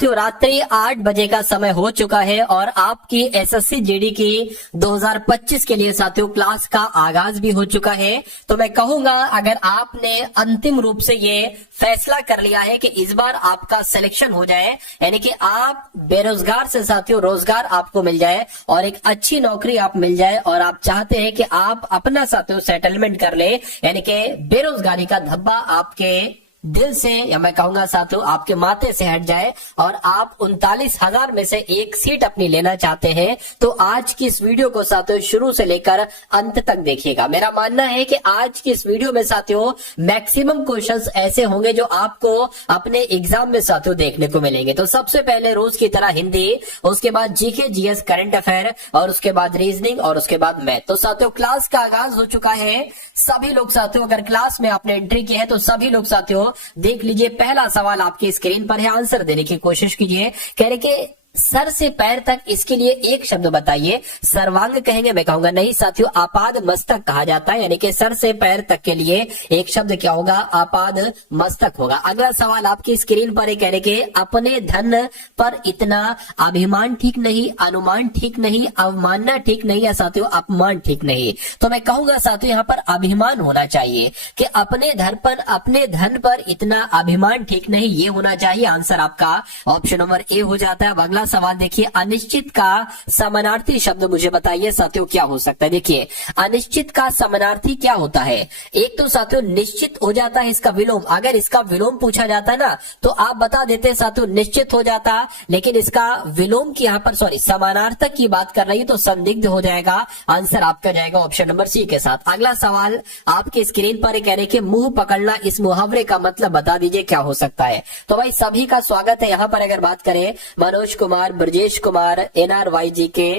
तो रात्रि 8 बजे का समय हो चुका है और आपकी एसएससी जीडी की 2025 के लिए साथियों क्लास का आगाज भी हो चुका है। तो मैं कहूंगा अगर आपने अंतिम रूप से ये फैसला कर लिया है कि इस बार आपका सिलेक्शन हो जाए, यानी कि आप बेरोजगार से साथियों रोजगार आपको मिल जाए और एक अच्छी नौकरी आप मिल जाए और आप चाहते हैं कि आप अपना साथियों सेटलमेंट कर ले, यानी कि बेरोजगारी का धब्बा आपके दिल से या मैं कहूंगा साथियों आपके माथे से हट जाए और आप 39,000 में से एक सीट अपनी लेना चाहते हैं, तो आज की इस वीडियो को साथियों शुरू से लेकर अंत तक देखिएगा। मेरा मानना है कि आज की इस वीडियो में साथियों मैक्सिमम क्वेश्चंस ऐसे होंगे जो आपको अपने एग्जाम में साथियों देखने को मिलेंगे। तो सबसे पहले रोज की तरह हिंदी, उसके बाद जीके जीएस करंट अफेयर और उसके बाद रीजनिंग और उसके बाद मैथ। तो साथियों क्लास का आगाज हो चुका है। सभी लोग साथियों अगर क्लास में आपने एंट्री की है तो सभी लोग साथियों देख लीजिए, पहला सवाल आपकी स्क्रीन पर है, आंसर देने की कोशिश कीजिए। कह रहे कि सर से पैर तक इसके लिए एक शब्द बताइए। सर्वांग कहेंगे, मैं कहूंगा नहीं साथियों आपाद मस्तक कहा जाता है, यानी कि सर से पैर तक के लिए एक शब्द क्या होगा, आपाद मस्तक होगा। अगला सवाल आपकी स्क्रीन पर है, कह रहे कि अपने धन पर इतना अभिमान ठीक नहीं, अनुमान ठीक नहीं, अवमानना ठीक नहीं या साथियों अपमान ठीक नहीं। तो मैं कहूंगा साथियों यहाँ पर अभिमान होना चाहिए कि अपने धन पर इतना अभिमान ठीक नहीं, ये होना चाहिए। आंसर आपका ऑप्शन नंबर ए हो जाता है। अगला सवाल देखिए, अनिश्चित का समानार्थी शब्द मुझे बताइए साथियों क्या हो सकता है। देखिए अनिश्चित का समानार्थी क्या होता है। एक तो साथियों निश्चित हो जाता है इसका विलोम, अगर इसका विलोम पूछा जाता ना तो आप बता देते साथियों निश्चित हो जाता, लेकिन इसका विलोम की यहाँ पर समानार्थक की बात कर रही है तो संदिग्ध हो जाएगा। आंसर आपका जाएगा ऑप्शन नंबर सी के साथ। अगला सवाल आपकी स्क्रीन पर कह रहे कि मुंह पकड़ना, इस मुहावरे का मतलब बता दीजिए क्या हो सकता है। तो भाई सभी का स्वागत है। यहाँ पर अगर बात करें मनोज कुमार, ब्रजेश कुमार, NRY जी के,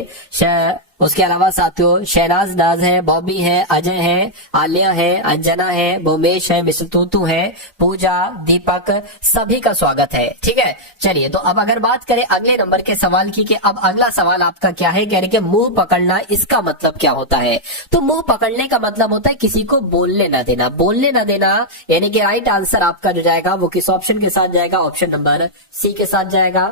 उसके अलावा साथियों शहनाज नाज है, बॉबी है, अजय है, आलिया है, अंजना है, भूमेश है, मिस्टर तूतू है, पूजा, दीपक, सभी का स्वागत है। ठीक है, चलिए तो अब अगर बात करें अगले नंबर के सवाल की कि अब अगला सवाल आपका क्या है। कह रहे कि मुंह पकड़ना, इसका मतलब क्या होता है। तो मुंह पकड़ने का मतलब होता है किसी को बोलने ना देना, बोलने ना देना, यानी कि राइट आंसर आपका जो जाएगा वो किस ऑप्शन के साथ जाएगा, ऑप्शन नंबर सी के साथ जाएगा।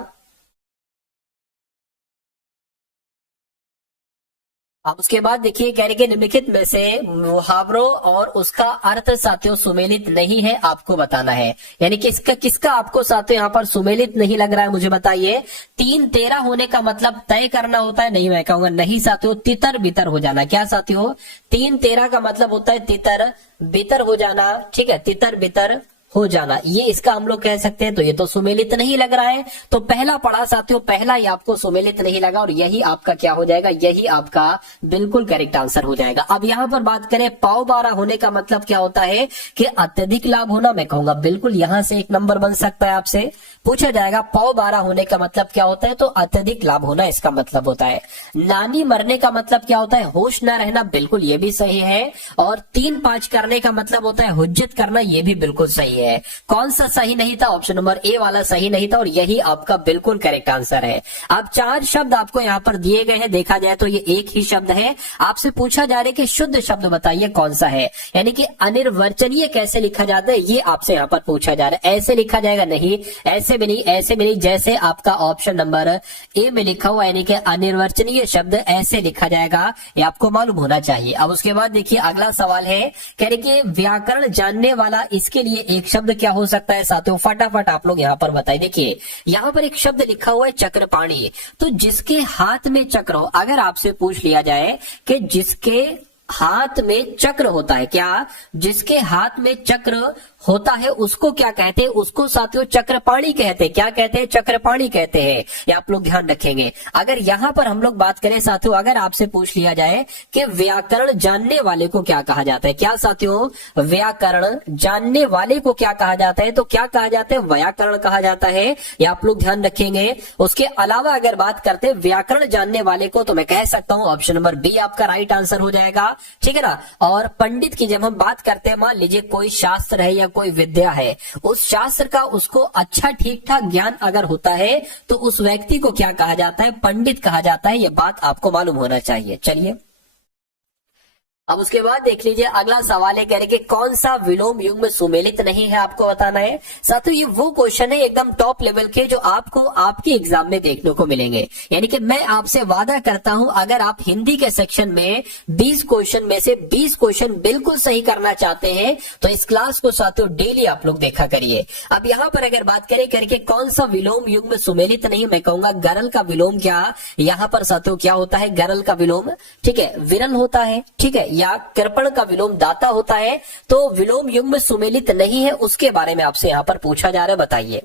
अब उसके बाद देखिए कह रहे कि निम्नलिखित में से मुहावरों और उसका अर्थ साथियों सुमेलित नहीं है, आपको बताना है। यानी कि किसका आपको साथियों यहाँ पर सुमेलित नहीं लग रहा है, मुझे बताइए। 3-13 होने का मतलब तय करना होता है, नहीं मैं कहूंगा नहीं साथियों, तितर बितर हो जाना। क्या साथियों, 3-13 का मतलब होता है तितर बितर हो जाना। ठीक है, तितर बितर हो जाना, ये इसका हम लोग कह सकते हैं। तो ये तो सुमेलित नहीं लग रहा है, तो पहला पढ़ा साथियों, पहला ही आपको सुमेलित नहीं लगा और यही आपका क्या हो जाएगा, यही आपका बिल्कुल करेक्ट आंसर हो जाएगा। अब यहाँ पर बात करें पाव बारह होने का मतलब क्या होता है कि अत्यधिक लाभ होना, मैं कहूंगा बिल्कुल यहां से एक नंबर बन सकता है। आपसे पूछा जाएगा पाव बारह होने का मतलब क्या होता है, तो अत्यधिक लाभ होना इसका मतलब होता है। नानी मरने का मतलब क्या होता है, होश न रहना, बिल्कुल ये भी सही है। और 3-5 करने का मतलब होता है हुज्जत करना, ये भी बिल्कुल सही है। कौन सा सही नहीं था, ऑप्शन नंबर ए वाला सही नहीं था और यही आपका बिल्कुल करेक्ट आंसर है। अब 4 शब्द आपको यहाँ पर दिए गए हैं, देखा जाए तो ये एक ही शब्द है। आपसे पूछा जा रहा है कि शुद्ध शब्द बताइए कौन सा है, यानी कि अनिर्वचनीय कैसे लिखा जाता है, ये आपसे यहाँ पर पूछा जा रहा है। ऐसे लिखा जाएगा, नहीं ऐसे भी नहीं, ऐसे भी नहीं, जैसे आपका ऑप्शन नंबर ए में लिखा हुआ, यानी कि अनिर्वचनीय शब्द ऐसे लिखा जाएगा, ये आपको मालूम होना चाहिए। अब उसके बाद देखिए अगला सवाल है, कह रहे कि व्याकरण जानने वाला, इसके लिए एक शब्द क्या हो सकता है साथियों, फटाफट आप लोग यहाँ पर बताइए। देखिए यहाँ पर एक शब्द लिखा हुआ है चक्रपाणी, तो जिसके हाथ में चक्र हो, अगर आपसे पूछ लिया जाए कि जिसके हाथ में चक्र होता है, क्या जिसके हाथ में चक्र होता है उसको क्या कहते हैं, उसको साथियों चक्रपाणी कहते हैं। क्या कहते हैं, चक्रपाणी कहते हैं, ये आप लोग ध्यान रखेंगे। अगर यहाँ पर हम लोग बात करें साथियों, अगर आपसे पूछ लिया जाए कि व्याकरण जानने वाले को क्या कहा जाता है, क्या साथियों व्याकरण जानने वाले को क्या कहा जाता है, तो क्या कहा जाता है, व्याकरण कहा जाता है, ये आप लोग ध्यान रखेंगे। उसके अलावा अगर बात करते हैं व्याकरण जानने वाले को, तो मैं कह सकता हूं ऑप्शन नंबर बी आपका राइट आंसर हो जाएगा। ठीक है ना। और पंडित की जब हम बात करते हैं, मान लीजिए कोई शास्त्र है या कोई विद्या है, उस शास्त्र का उसको अच्छा ठीक ठाक ज्ञान अगर होता है तो उस व्यक्ति को क्या कहा जाता है, पंडित कहा जाता है। यह बात आपको मालूम होना चाहिए। चलिए अब उसके बाद देख लीजिए अगला सवाल है, कह रहे कि कौन सा विलोम युग्म सुमेलित नहीं है, आपको बताना है। साथियों ये वो क्वेश्चन है एकदम टॉप लेवल के जो आपको आपके एग्जाम में देखने को मिलेंगे। यानी कि मैं आपसे वादा करता हूं अगर आप हिंदी के सेक्शन में 20 क्वेश्चन में से 20 क्वेश्चन बिल्कुल सही करना चाहते हैं तो इस क्लास को साथियों डेली आप लोग देखा करिए। अब यहां पर अगर बात करें करके कौन सा विलोम युग्म सुमेलित नहीं, मैं कहूंगा गरल का विलोम क्या यहां पर साथियों क्या होता है, गरल का विलोम ठीक है विरल होता है, ठीक है, या कृपण का विलोम दाता होता है। तो विलोम युग्म सुमेलित नहीं है उसके बारे में आपसे यहां पर पूछा जा रहा है, बताइए।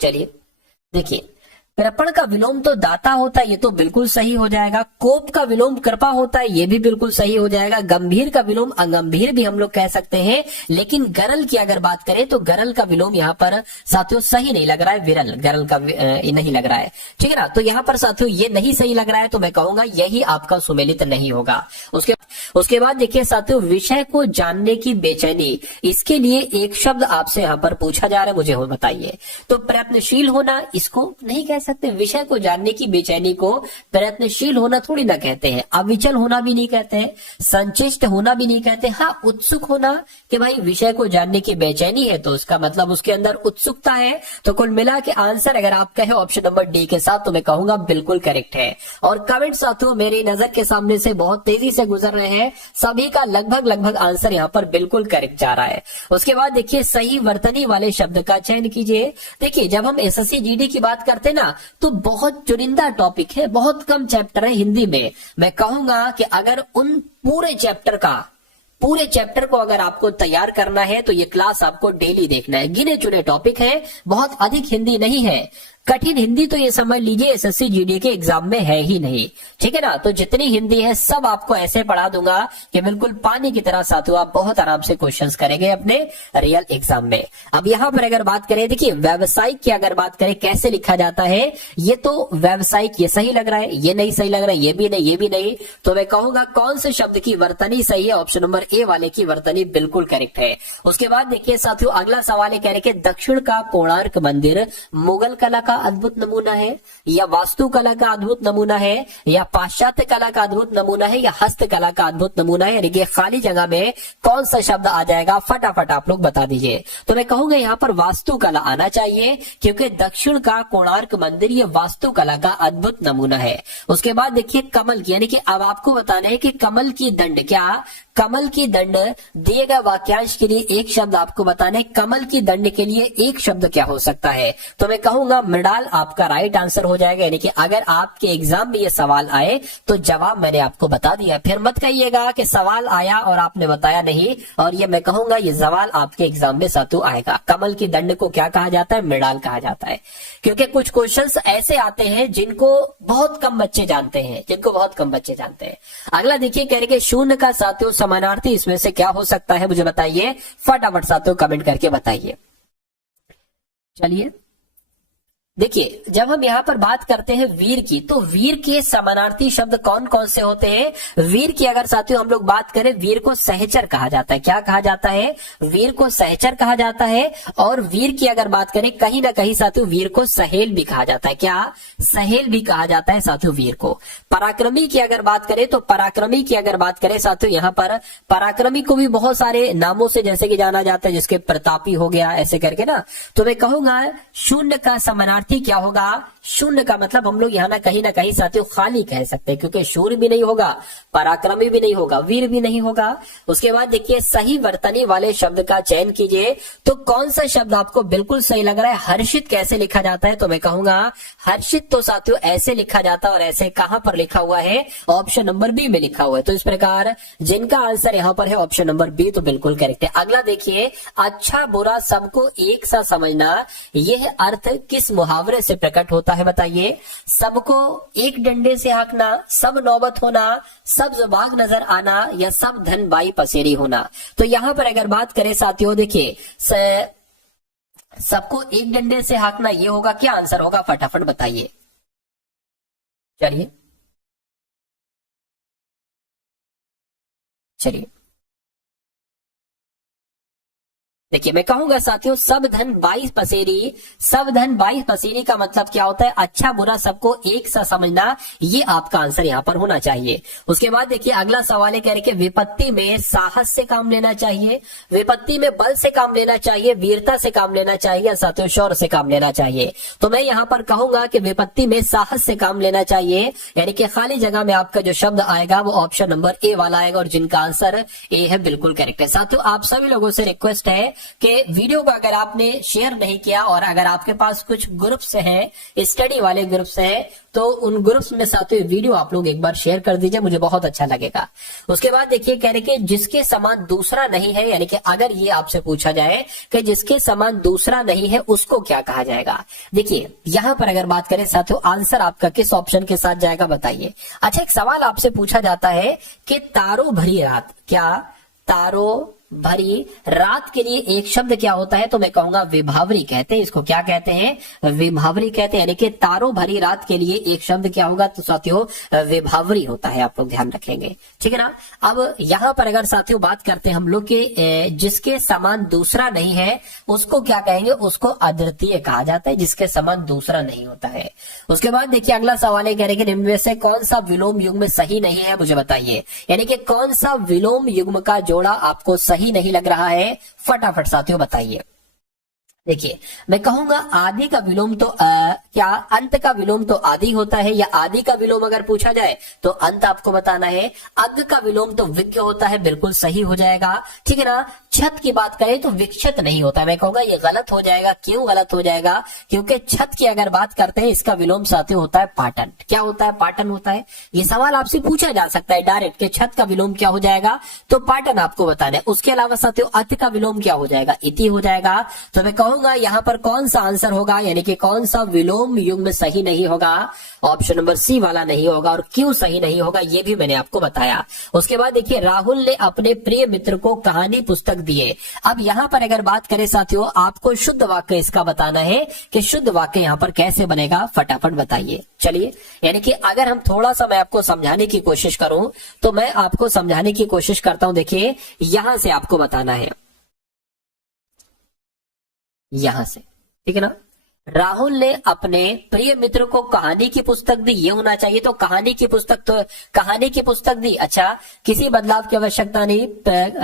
चलिए देखिए, कृपण का विलोम तो दाता होता है, ये तो बिल्कुल सही हो जाएगा। कोप का विलोम कृपा होता है, ये भी बिल्कुल सही हो जाएगा। गंभीर का विलोम अगंभीर भी हम लोग कह सकते हैं। लेकिन गरल की अगर बात करें तो गरल का विलोम यहाँ पर साथियों सही नहीं लग रहा है, विरल गरल का नहीं लग रहा है, ठीक है ना। तो यहाँ पर साथियों ये नहीं सही लग रहा है, तो मैं कहूंगा यही आपका सुमेलित नहीं होगा। उसके बाद देखिए साथियों, विषय को जानने की बेचैनी, इसके लिए एक शब्द आपसे यहाँ पर पूछा जा रहा है, मुझे बताइए। तो प्रयत्नशील होना इसको नहीं कह सकते, विषय को जानने की बेचैनी को प्रयत्नशील होना थोड़ी ना कहते हैं, अविचल होना भी नहीं कहते हैं, संचिष्ट होना भी नहीं कहते। हाँ उत्सुक होना, कि भाई विषय को जानने की बेचैनी है तो उसका मतलब उसके अंदर उत्सुकता है। तो कुल मिला के आंसर अगर आप कहे ऑप्शन नंबर डी के साथ तो मैं कहूंगा बिल्कुल करेक्ट है। और कमेंट साथियों मेरी नजर के सामने से बहुत तेजी से गुजर रहे हैं, सभी का लगभग आंसर यहाँ पर बिल्कुल करेक्ट जा रहा है। उसके बाद देखिए सही वर्तनी वाले शब्द का चयन कीजिए। देखिए जब हम एसएससी जीडी की बात करते हैं ना तो बहुत चुनिंदा टॉपिक है, बहुत कम चैप्टर है हिंदी में। मैं कहूंगा कि अगर उन पूरे चैप्टर को अगर आपको तैयार करना है तो ये क्लास आपको डेली देखना है। गिने चुने टॉपिक है, बहुत अधिक हिंदी नहीं है। कठिन हिंदी तो ये समझ लीजिए एसएससी जीडी के एग्जाम में है ही नहीं, ठीक है ना। तो जितनी हिंदी है सब आपको ऐसे पढ़ा दूंगा कि बिल्कुल पानी की तरह साथियों आप बहुत आराम से क्वेश्चंस करेंगे अपने रियल एग्जाम में। अब यहाँ पर अगर बात करें, देखिए व्यावसायिक की अगर बात करें कैसे लिखा जाता है, ये तो व्यावसायिक ये सही लग रहा है, ये नहीं सही लग रहा है, ये भी नहीं, ये भी नहीं। तो मैं कहूंगा कौन से शब्द की वर्तनी सही है, ऑप्शन नंबर ए वाले की वर्तनी बिल्कुल करेक्ट है। उसके बाद देखिए साथियों अगला सवाल है, कह रहे कि दक्षिण का कोणार्क मंदिर मुगल कला का अद्भुत नमूना है, या वास्तुकला का अद्भुत नमूना है, या पाश्चात्य कला का अद्भुत नमूना है, या हस्तकला का अद्भुत नमूना है। यानी कि खाली जगह में कौन सा शब्द आ जाएगा फटाफट आप लोग बता दीजिए। तो मैं कहूंगा यहाँ पर वास्तुकला आना चाहिए, क्योंकि दक्षिण का कोणार्क मंदिर ये वास्तुकला का अद्भुत नमूना है। उसके बाद देखिए कमल की, यानी कि अब आपको बताना है कि कमल की दंड, क्या कमल की दंड दिए गए वाक्यांश के लिए एक शब्द आपको बताना है, कमल की दंड के लिए एक शब्द क्या हो सकता है। तो मैं कहूंगा मृणाल आपका राइट आंसर हो जाएगा। यानी कि अगर आपके एग्जाम में ये सवाल आए तो जवाब मैंने आपको बता दिया, फिर मत कहिएगा कि सवाल आया और आपने बताया नहीं। और ये मैं कहूंगा ये सवाल आपके एग्जाम में सातु आएगा। कमल की दंड को क्या कहा जाता है, मृणाल कहा जाता है। क्योंकि कुछ क्वेश्चंस ऐसे आते हैं जिनको बहुत कम बच्चे जानते हैं, अगला देखिए कह रहे कि शून्य का साथियों समानार्थी इसमें से क्या हो सकता है, मुझे बताइए फटाफट साथियों कमेंट करके बताइए। चलिए देखिए जब हम यहाँ पर बात करते हैं वीर की, तो वीर के समानार्थी शब्द कौन कौन से होते हैं। वीर की अगर साथियों हम लोग बात करें, वीर को सहचर कहा जाता है। क्या कहा जाता है, वीर को सहचर कहा जाता है। और वीर की अगर बात करें कहीं ना कहीं साथियों वीर को सहेल भी कहा जाता है। क्या, सहेल भी कहा जाता है साथियों वीर को। पराक्रमी की अगर बात करें तो पराक्रमी की अगर बात करें साथियों यहाँ पर पराक्रमी को भी बहुत सारे नामों से जैसे कि जाना जाता है, जिसके प्रतापी हो गया ऐसे करके ना। तो मैं कहूंगा शून्य का समानार्थी क्या होगा, शून्य का मतलब हम लोग यहाँ ना कहीं साथियों खाली कह सकते हैं, क्योंकि शूर भी नहीं होगा, पराक्रमी भी नहीं होगा, वीर भी नहीं होगा। उसके बाद देखिए सही वर्तनी वाले शब्द का चयन कीजिए। तो कौन सा शब्द आपको बिल्कुल सही लग रहा है। हर्षित कैसे लिखा जाता है, तो मैं कहूंगा हर्षित तो साथियों ऐसे लिखा जाता है, और ऐसे कहां पर लिखा हुआ है, ऑप्शन नंबर बी में लिखा हुआ है। तो इस प्रकार जिनका आंसर यहाँ पर है ऑप्शन नंबर बी तो बिल्कुल करेक्ट है। अगला देखिए अच्छा बुरा सबको एक सा समझना, यह अर्थ किस मुहावरे से प्रकट होता है, बताइए। सबको एक डंडे से हाँकना, सब नौबत होना, सब बाग नजर आना, या सब धन बाई पसेरी होना। तो यहां पर अगर बात करें साथियों देखिए सबको एक डंडे से हाँकना ये होगा, क्या आंसर होगा फटाफट बताइए। चलिए देखिए मैं कहूंगा साथियों, सब धन 22 पसेरी, सब धन 22 पसेरी का मतलब क्या होता है, अच्छा बुरा सबको एक सा समझना, ये आपका आंसर यहाँ पर होना चाहिए। उसके बाद देखिए अगला सवाल है, कह रहे कि विपत्ति में साहस से काम लेना चाहिए, विपत्ति में बल से काम लेना चाहिए, वीरता से काम लेना चाहिए, साथियों शौर्य से काम लेना चाहिए। तो मैं यहाँ पर कहूंगा कि विपत्ति में साहस से काम लेना चाहिए, यानी कि खाली जगह में आपका जो शब्द आएगा वो ऑप्शन नंबर ए वाला आएगा, और जिनका आंसर ए है बिल्कुल करेक्ट है। साथियों आप सभी लोगों से रिक्वेस्ट है कि वीडियो को अगर आपने शेयर नहीं किया, और अगर आपके पास कुछ ग्रुप्स हैं, स्टडी वाले ग्रुप्स हैं, तो उन ग्रुप्स में साथियों वीडियो आप लोग एक बार शेयर कर दीजिए, मुझे बहुत अच्छा लगेगा। उसके बाद देखिए कह रहे कि जिसके समान दूसरा नहीं है, यानी कि अगर ये आपसे पूछा जाए कि जिसके समान दूसरा नहीं है उसको क्या कहा जाएगा। देखिए यहां पर अगर बात करें साथियों, आंसर आपका किस ऑप्शन के साथ जाएगा बताइए। अच्छा एक सवाल आपसे पूछा जाता है कि तारों भरी रात, क्या तारों भरी रात के लिए एक शब्द क्या होता है, तो मैं कहूंगा विभावरी कहते हैं इसको। क्या कहते हैं, विभावरी कहते हैं, यानी कि तारों भरी रात के लिए एक शब्द क्या होगा, तो साथियों विभावरी होता है, आप लोग ध्यान रखेंगे, ठीक है ना। अब यहां पर अगर साथियों बात करते हैं हम लोग के जिसके समान दूसरा नहीं है उसको क्या कहेंगे, उसको अद्वितीय कहा जाता है, जिसके समान दूसरा नहीं होता है। उसके बाद देखिए अगला सवाल है, कह रहे कि निम्न में से कौन सा विलोम युग्म सही नहीं है, मुझे बताइए, यानी कि कौन सा विलोम युग्म का जोड़ा आपको सही नहीं लग रहा है, फटाफट साथियों बताइए। देखिए मैं कहूंगा आदि का विलोम तो क्या अंत का विलोम तो आदि होता है, या आदि का विलोम अगर पूछा जाए तो अंत आपको बताना है। अग्ग का विलोम तो विज्ञ होता है, बिल्कुल सही हो जाएगा, ठीक है ना। छत की बात करें तो विक्षत नहीं होता, मैं कहूंगा ये गलत हो जाएगा। क्यों गलत हो जाएगा, क्योंकि छत की अगर बात करते हैं इसका विलोम साथियों होता है पाटन। क्या होता है, पाटन होता है। ये सवाल आपसे पूछा जा सकता है डायरेक्ट कि छत का विलोम क्या हो जाएगा, तो पाटन आपको बताना है। उसके अलावा साथियों अति का विलोम क्या हो जाएगा, इति हो जाएगा। तो मैं कहूंगा यहाँ पर कौन सा आंसर होगा, यानी कि कौन सा विलोम युग्म सही नहीं होगा, ऑप्शन नंबर सी वाला नहीं होगा। और क्यों सही नहीं होगा ये भी मैंने आपको बताया। उसके बाद देखिए राहुल ने अपने प्रिय मित्र को कहानी पुस्तक दिए। अब यहाँ पर अगर बात करें साथियों, आपको शुद्ध वाक्य इसका बताना है कि शुद्ध वाक्य यहाँ पर कैसे बनेगा, फटाफट बताइए। चलिए यानी कि अगर हम थोड़ा सा मैं आपको समझाने की कोशिश करूं, तो मैं आपको समझाने की कोशिश करता हूं। देखिए यहां से आपको बताना है, यहां से, ठीक है ना। राहुल ने अपने प्रिय मित्र को कहानी की पुस्तक दी, ये होना चाहिए। तो कहानी की पुस्तक, तो कहानी की पुस्तक दी, अच्छा किसी बदलाव की आवश्यकता नहीं।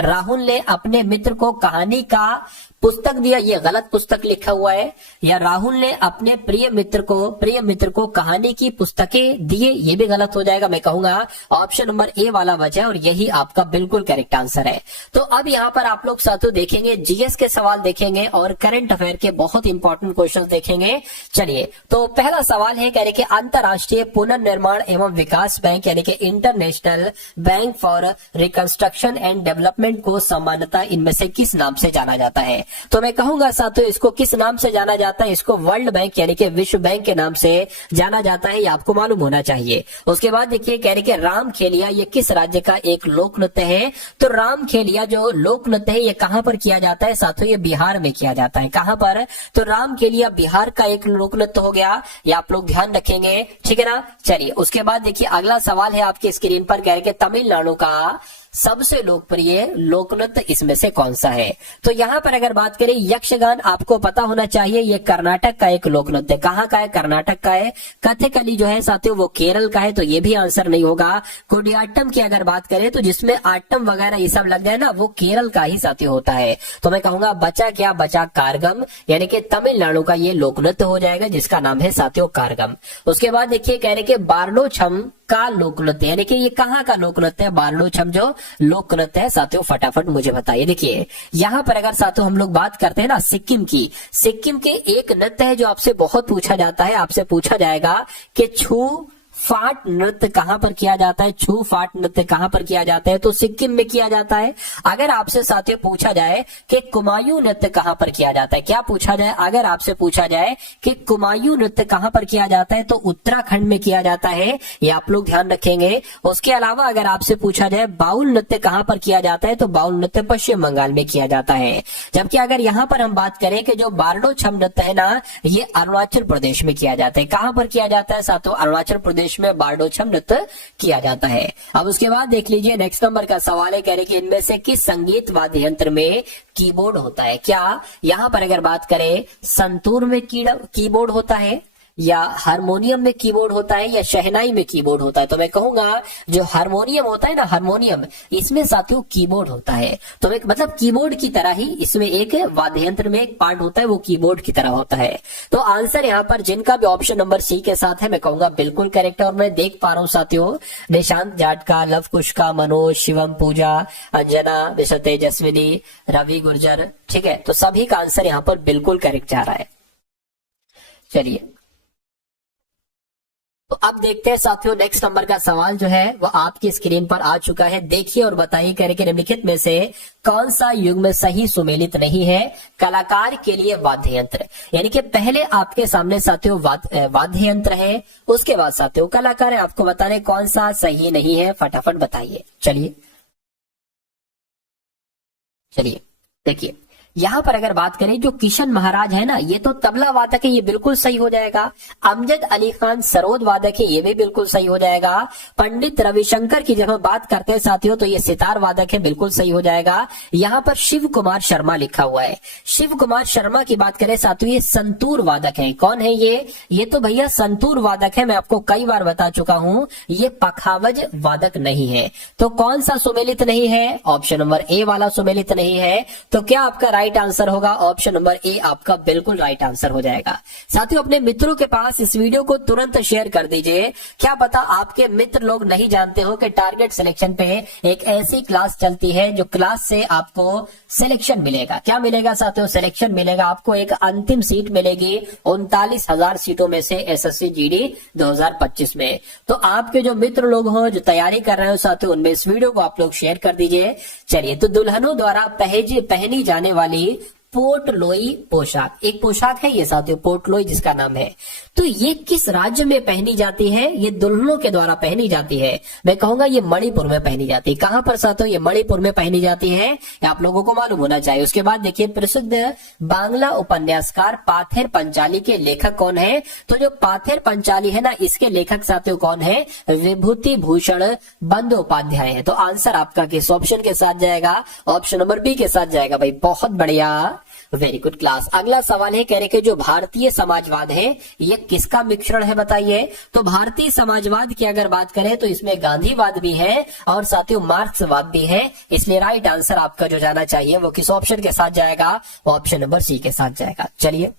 राहुल ने अपने मित्र को कहानी का पुस्तक दिया, ये गलत पुस्तक लिखा हुआ है। या राहुल ने अपने प्रिय मित्र को कहानी की पुस्तकें दिए, ये भी गलत हो जाएगा। मैं कहूंगा ऑप्शन नंबर ए वाला वजह, और यही आपका बिल्कुल करेक्ट आंसर है। तो अब यहाँ पर आप लोग साथियों देखेंगे जीएस के सवाल देखेंगे और करंट अफेयर के बहुत इंपॉर्टेंट क्वेश्चन देखेंगे। चलिए तो पहला सवाल है, कह रहे कि अंतरराष्ट्रीय पुनर्निर्माण एवं विकास बैंक यानी कि international bank for reconstruction and development को सामान्यतः इनमें से किस नाम से जाना जाता है। तो मैं कहूंगा साथियों इसको किस नाम से जाना जाता है, इसको वर्ल्ड बैंक यानी कि विश्व बैंक के नाम से जाना जाता है, ये आपको मालूम होना चाहिए। उसके बाद देखिए कह रहे कि राम खेलिया ये किस राज्य का एक लोक नृत्य है। तो राम खेलिया जो लोक नृत्य है ये कहां पर किया जाता है साथियों, ये बिहार में किया जाता है। कहां पर, तो राम खेलिया बिहार का एक लोक नृत्य हो गया, ये आप लोग ध्यान रखेंगे, ठीक है ना। चलिए उसके बाद देखिए अगला सवाल है आपके स्क्रीन पर, कह रहे कि तमिलनाडु का सबसे लोकप्रिय लोकनृत्य इसमें से कौन सा है। तो यहाँ पर अगर बात करें यक्षगान, आपको पता होना चाहिए ये कर्नाटक का एक लोकनृत्य। कहाँ का है, कर्नाटक का है। कथकली जो है साथियों वो केरल का है, तो ये भी आंसर नहीं होगा। कुडियाट्टम की अगर बात करें तो जिसमें आट्टम वगैरह ये सब लग जाए ना, वो केरल का ही साथियों होता है। तो मैं कहूंगा बचा क्या, बचा कारगम, यानी कि तमिलनाडु का ये लोकनृत्य हो जाएगा जिसका नाम है साथियों कारगम। उसके बाद देखिए कह रहे कि बारडो छम का लोकनृत्य, यानी कि ये कहाँ का लोकनृत्य है, बारडो छम जो लोक नृत्य है साथियों, फटाफट मुझे बताइए। देखिए यहाँ पर अगर साथियों हम लोग बात करते हैं ना सिक्किम की, सिक्किम के एक नृत्य है जो आपसे बहुत पूछा जाता है, आपसे पूछा जाएगा कि छू फाट नृत्य कहां पर किया जाता है, छू फाट नृत्य कहां पर किया जाता है, तो सिक्किम में किया जाता है। अगर आपसे साथियों पूछा जाए कि कुमायूं नृत्य कहां पर किया जाता है, क्या पूछा जाए, अगर आपसे पूछा जाए कि कुमायूं नृत्य कहां पर किया जाता है, तो उत्तराखंड में किया जाता है, ये आप लोग ध्यान रखेंगे। उसके अलावा अगर आपसे पूछा जाए बाउल नृत्य कहां पर किया जाता है, तो बाउल नृत्य पश्चिम बंगाल में किया जाता है। जबकि अगर यहाँ पर हम बात करें कि जो बारडो छम नृत्य है ना, ये अरुणाचल प्रदेश में किया जाता है। कहां पर किया जाता है साथियों, अरुणाचल प्रदेश प्रदेश में बारडोछम नृत्य किया जाता है। अब उसके बाद देख लीजिए नेक्स्ट नंबर का सवाल है, कह रहे कि इनमें से किस संगीत वाद्य यंत्र में कीबोर्ड होता है। क्या यहाँ पर अगर बात करें संतूर में कीबोर्ड होता है, या हारमोनियम में कीबोर्ड होता है, या शहनाई में कीबोर्ड होता है। तो मैं कहूंगा जो हारमोनियम होता है ना, हारमोनियम, इसमें साथियों कीबोर्ड होता है। तो एक मतलब कीबोर्ड की तरह ही इसमें एक वाद्य यंत्र में एक पार्ट होता है, वो कीबोर्ड की तरह होता है। तो आंसर यहाँ पर जिनका भी ऑप्शन नंबर सी के साथ है, मैं कहूंगा बिल्कुल करेक्ट है। और मैं देख पा रहा हूँ साथियों निशांत जाट का, लव कुश का, मनोज, शिवम, पूजा, अंजना, विशा तेजस्विनी, रवि गुर्जर, ठीक है। तो सभी का आंसर यहाँ पर बिल्कुल करेक्ट जा रहा है। चलिए तो अब देखते हैं साथियों नेक्स्ट नंबर का सवाल जो है वो आपकी स्क्रीन पर आ चुका है। देखिए और बताइए, कह रहे कि निम्नलिखित में से कौन सा युग्म सही सुमेलित नहीं है कलाकार के लिए वाद्य यंत्र। यानी कि पहले आपके सामने साथियों वाद्य यंत्र है, उसके बाद साथियों कलाकार है। आपको बताने कौन सा सही नहीं है, फटाफट बताइए। चलिए देखिए यहाँ पर अगर बात करें जो किशन महाराज है ना, ये तो तबला वादक है, ये बिल्कुल सही हो जाएगा। अमजद अली खान सरोद वादक है, ये भी बिल्कुल सही हो जाएगा। पंडित रविशंकर की जब हम बात करते हैं साथियों तो ये सितार वादक है, बिल्कुल सही हो जाएगा। यहाँ पर शिव कुमार शर्मा लिखा हुआ है। शिव कुमार शर्मा की बात करें साथियों, ये संतूर वादक है। कौन है ये तो भैया संतूर वादक है। मैं आपको कई बार बता चुका हूं, ये पखावज वादक नहीं है। तो कौन सा सुमेलित नहीं है? ऑप्शन नंबर ए वाला सुमेलित नहीं है। तो क्या आपका राइट आंसर होगा? ऑप्शन नंबर ए आपका बिल्कुल राइट आंसर हो जाएगा। साथियों अपने मित्रों के पास इस वीडियो को तुरंत शेयर कर दीजिए। क्या पता आपके मित्र लोग नहीं जानते हो कि टारगेट सिलेक्शन पे एक ऐसी क्लास चलती है जो क्लास से आपको सिलेक्शन मिलेगा। क्या मिलेगा साथियों? सिलेक्शन मिलेगा। आपको एक अंतिम सीट मिलेगी 39,000 सीटों में से एसएससी जीडी 2025 में। तो आपके जो मित्र लोग हो जो तैयारी कर रहे हो साथियों, उनमें इस वीडियो को आप लोग शेयर कर दीजिए। चलिए तो दुल्हनों द्वारा पहनी जाने वाली पोर्टलोई पोशाक, एक पोशाक है ये साथियों, पोर्टलोई जिसका नाम है। तो ये किस राज्य में पहनी जाती है? ये दुल्हनों के द्वारा पहनी जाती है। मैं कहूंगा ये मणिपुर में पहनी जाती है। कहां पर साथियों? ये मणिपुर में पहनी जाती है, ये आप लोगों को मालूम होना चाहिए। उसके बाद देखिए प्रसिद्ध बांग्ला उपन्यासकार पाथेर पंचाली के लेखक कौन है? तो जो पाथेर पंचाली है ना, इसके लेखक साथियों कौन है? विभूति भूषण बंदोपाध्याय है। तो आंसर आपका किस ऑप्शन के साथ जाएगा? ऑप्शन नंबर बी के साथ जाएगा भाई। बहुत बढ़िया, वेरी गुड क्लास। अगला सवाल है, कह रहे कि जो भारतीय समाजवाद है ये किसका मिश्रण है बताइए। तो भारतीय समाजवाद की अगर बात करें तो इसमें गांधीवाद भी है और साथियों मार्क्सवाद भी है। इसलिए राइट आंसर आपका जो जाना चाहिए वो किस ऑप्शन के साथ जाएगा? ऑप्शन नंबर सी के साथ जाएगा। चलिए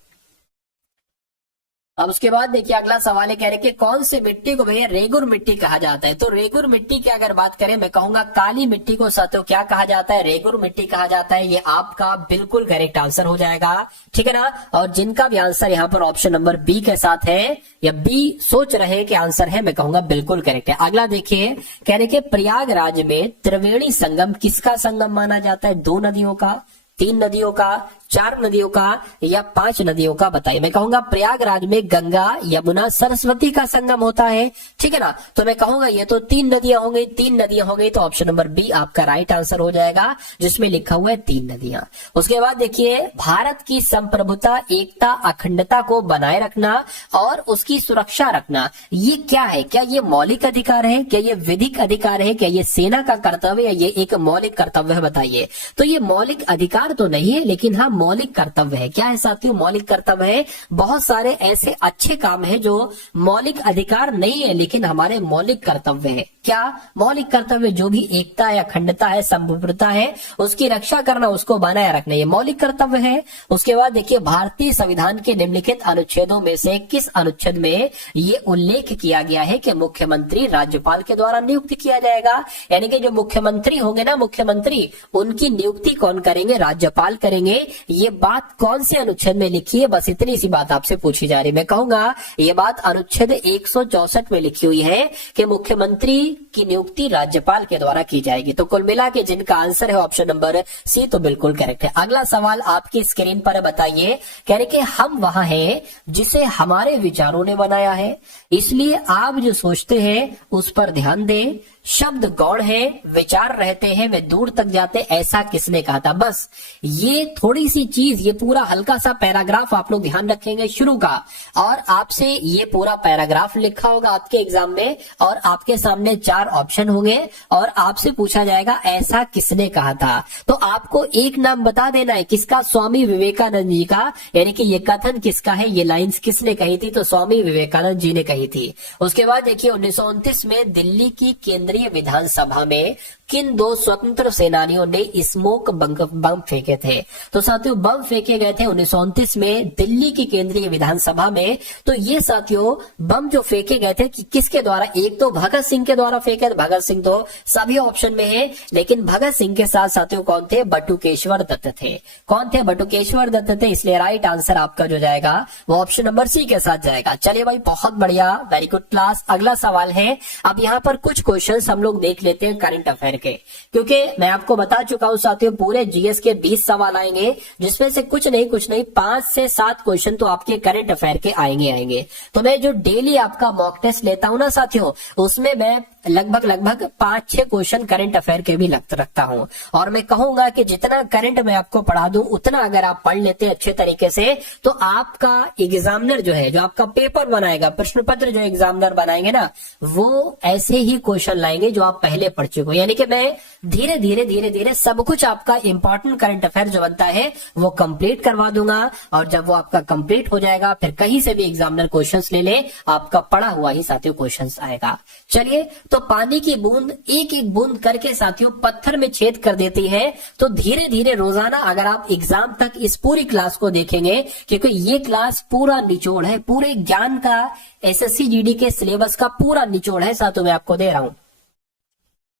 अब उसके बाद देखिए अगला सवाल है, कह रहे कि कौन सी मिट्टी को भैया रेगुर मिट्टी कहा जाता है। तो रेगुर मिट्टी की अगर बात करें, मैं कहूंगा काली मिट्टी को साथियों क्या कहा जाता है? रेगुर मिट्टी कहा जाता है। ये आपका बिल्कुल करेक्ट आंसर हो जाएगा, ठीक है ना। और जिनका भी आंसर यहाँ पर ऑप्शन नंबर बी के साथ है या बी सोच रहे कि आंसर है, मैं कहूंगा बिल्कुल करेक्ट है। अगला देखिए, कह रहे कि प्रयागराज में त्रिवेणी संगम किसका संगम माना जाता है? 2 नदियों का, 3 नदियों का, 4 नदियों का या 5 नदियों का बताइए। मैं कहूंगा प्रयागराज में गंगा, यमुना, सरस्वती का संगम होता है, ठीक है ना। तो मैं कहूंगा ये तो 3 नदियां हो गई, 3 नदियां हो गई। तो ऑप्शन नंबर बी आपका राइट आंसर हो जाएगा, जिसमें लिखा हुआ है 3 नदियां। उसके बाद देखिए भारत की संप्रभुता, एकता, अखंडता को बनाए रखना और उसकी सुरक्षा रखना, ये क्या है? क्या ये मौलिक अधिकार है? क्या ये विधिक अधिकार है? क्या ये सेना का कर्तव्य है? ये एक मौलिक कर्तव्य है बताइए। तो ये मौलिक अधिकार तो नहीं है, लेकिन हाँ मौलिक कर्तव्य है। क्या है साथियों? मौलिक कर्तव्य है। बहुत सारे ऐसे अच्छे काम है जो मौलिक अधिकार नहीं है लेकिन हमारे मौलिक कर्तव्य है। क्या मौलिक कर्तव्य? जो भी एकता है, अखंडता है, संप्रभुता है, उसकी रक्षा करना, उसको बनाए रखना, ये मौलिक कर्तव्य है। उसके बाद देखिए भारतीय संविधान के निम्नलिखित अनुच्छेदों में से किस अनुच्छेद में ये उल्लेख किया गया है कि मुख्यमंत्री राज्यपाल के द्वारा नियुक्त किया जाएगा? यानी कि जो मुख्यमंत्री होंगे ना, मुख्यमंत्री, उनकी नियुक्ति कौन करेंगे? राज्यपाल करेंगे। ये बात कौन से अनुच्छेद में लिखी है? बस इतनी सी बात आपसे पूछी जा रही है। मैं कहूंगा ये बात अनुच्छेद 164 में लिखी हुई है कि मुख्यमंत्री की नियुक्ति राज्यपाल के द्वारा की जाएगी। तो कुल मिला के जिनका आंसर है ऑप्शन नंबर सी, तो बिल्कुल करेक्ट है। अगला सवाल आपकी स्क्रीन पर बताइए, कह रहे कि हम वहां हैं जिसे हमारे विचारों ने बनाया है, इसलिए आप जो सोचते हैं उस पर ध्यान दें, शब्द गौण है, विचार रहते हैं वे दूर तक जाते, ऐसा किसने कहा था। बस ये थोड़ी सी चीज, ये पूरा हल्का सा पैराग्राफ आप लोग ध्यान रखेंगे शुरू का, और आपसे ये पूरा पैराग्राफ लिखा होगा आपके एग्जाम में, और आपके सामने 4 ऑप्शन होंगे और आपसे पूछा जाएगा ऐसा किसने कहा था। तो आपको एक नाम बता देना है किसका, स्वामी विवेकानंद जी का, यानी कि ये कथन किसका है, ये लाइंस किसने कही थी, तो स्वामी विवेकानंद जी ने कही थी। उसके बाद देखिए 1929 में दिल्ली की केंद्रीय विधानसभा में किन 2 स्वतंत्र सेनानियों ने स्मोक बम फेंके थे। तो साथियों बम फेंके गए थे 1929 में दिल्ली की केंद्रीय विधानसभा में। तो ये साथियों बम जो फेंके गए थे कि किसके द्वारा, एक तो भगत सिंह के द्वारा फेंके थे, भगत सिंह तो सभी ऑप्शन में है, लेकिन भगत सिंह के साथ साथियों कौन थे, बटुकेश्वर दत्त थे। कौन थे, बटुकेश्वर दत्त थे, इसलिए राइट आंसर आपका जो जाएगा वो ऑप्शन नंबर सी के साथ जाएगा। चलिए भाई बहुत बढ़िया, वेरी गुड क्लास। अगला सवाल है, अब यहाँ पर कुछ क्वेश्चंस हम लोग देख लेते हैं करंट अफेयर के, क्योंकि मैं आपको बता चुका हूं साथियों पूरे जीएस के 20 सवाल आएंगे, जिसमें से कुछ नहीं 5 से 7 क्वेश्चन तो आपके करंट अफेयर के आएंगे। तो मैं जो डेली आपका मॉक टेस्ट लेता हूं ना साथियों, उसमें मैं लगभग 5-6 क्वेश्चन करंट अफेयर के भी रखता हूं, और मैं कहूंगा कि जितना करंट मैं आपको पढ़ा दूं उतना अगर आप पढ़ लेते हैं अच्छे तरीके से, तो आपका एग्जामिनर जो है, जो आपका पेपर बनाएगा, प्रश्न पत्र जो एग्जामिनर बनाएंगे ना, वो ऐसे ही क्वेश्चन लाएंगे जो आप पहले पढ़ चुके हो। यानी कि मैं धीरे धीरे सब कुछ आपका इंपॉर्टेंट करंट अफेयर जो बनता है वो कंप्लीट करवा दूंगा, और जब वो आपका कंप्लीट हो जाएगा फिर कहीं से भी एग्जामिनर क्वेश्चंस ले ले, आपका पढ़ा हुआ ही साथियों क्वेश्चंस आएगा। चलिए, तो पानी की बूंद एक एक बूंद करके साथियों पत्थर में छेद कर देती है। तो धीरे धीरे रोजाना अगर आप एग्जाम तक इस पूरी क्लास को देखेंगे, क्योंकि ये क्लास पूरा निचोड़ है, पूरे ज्ञान का, एसएससी जीडी के सिलेबस का पूरा निचोड़ है साथियों, मैं आपको दे रहा हूं।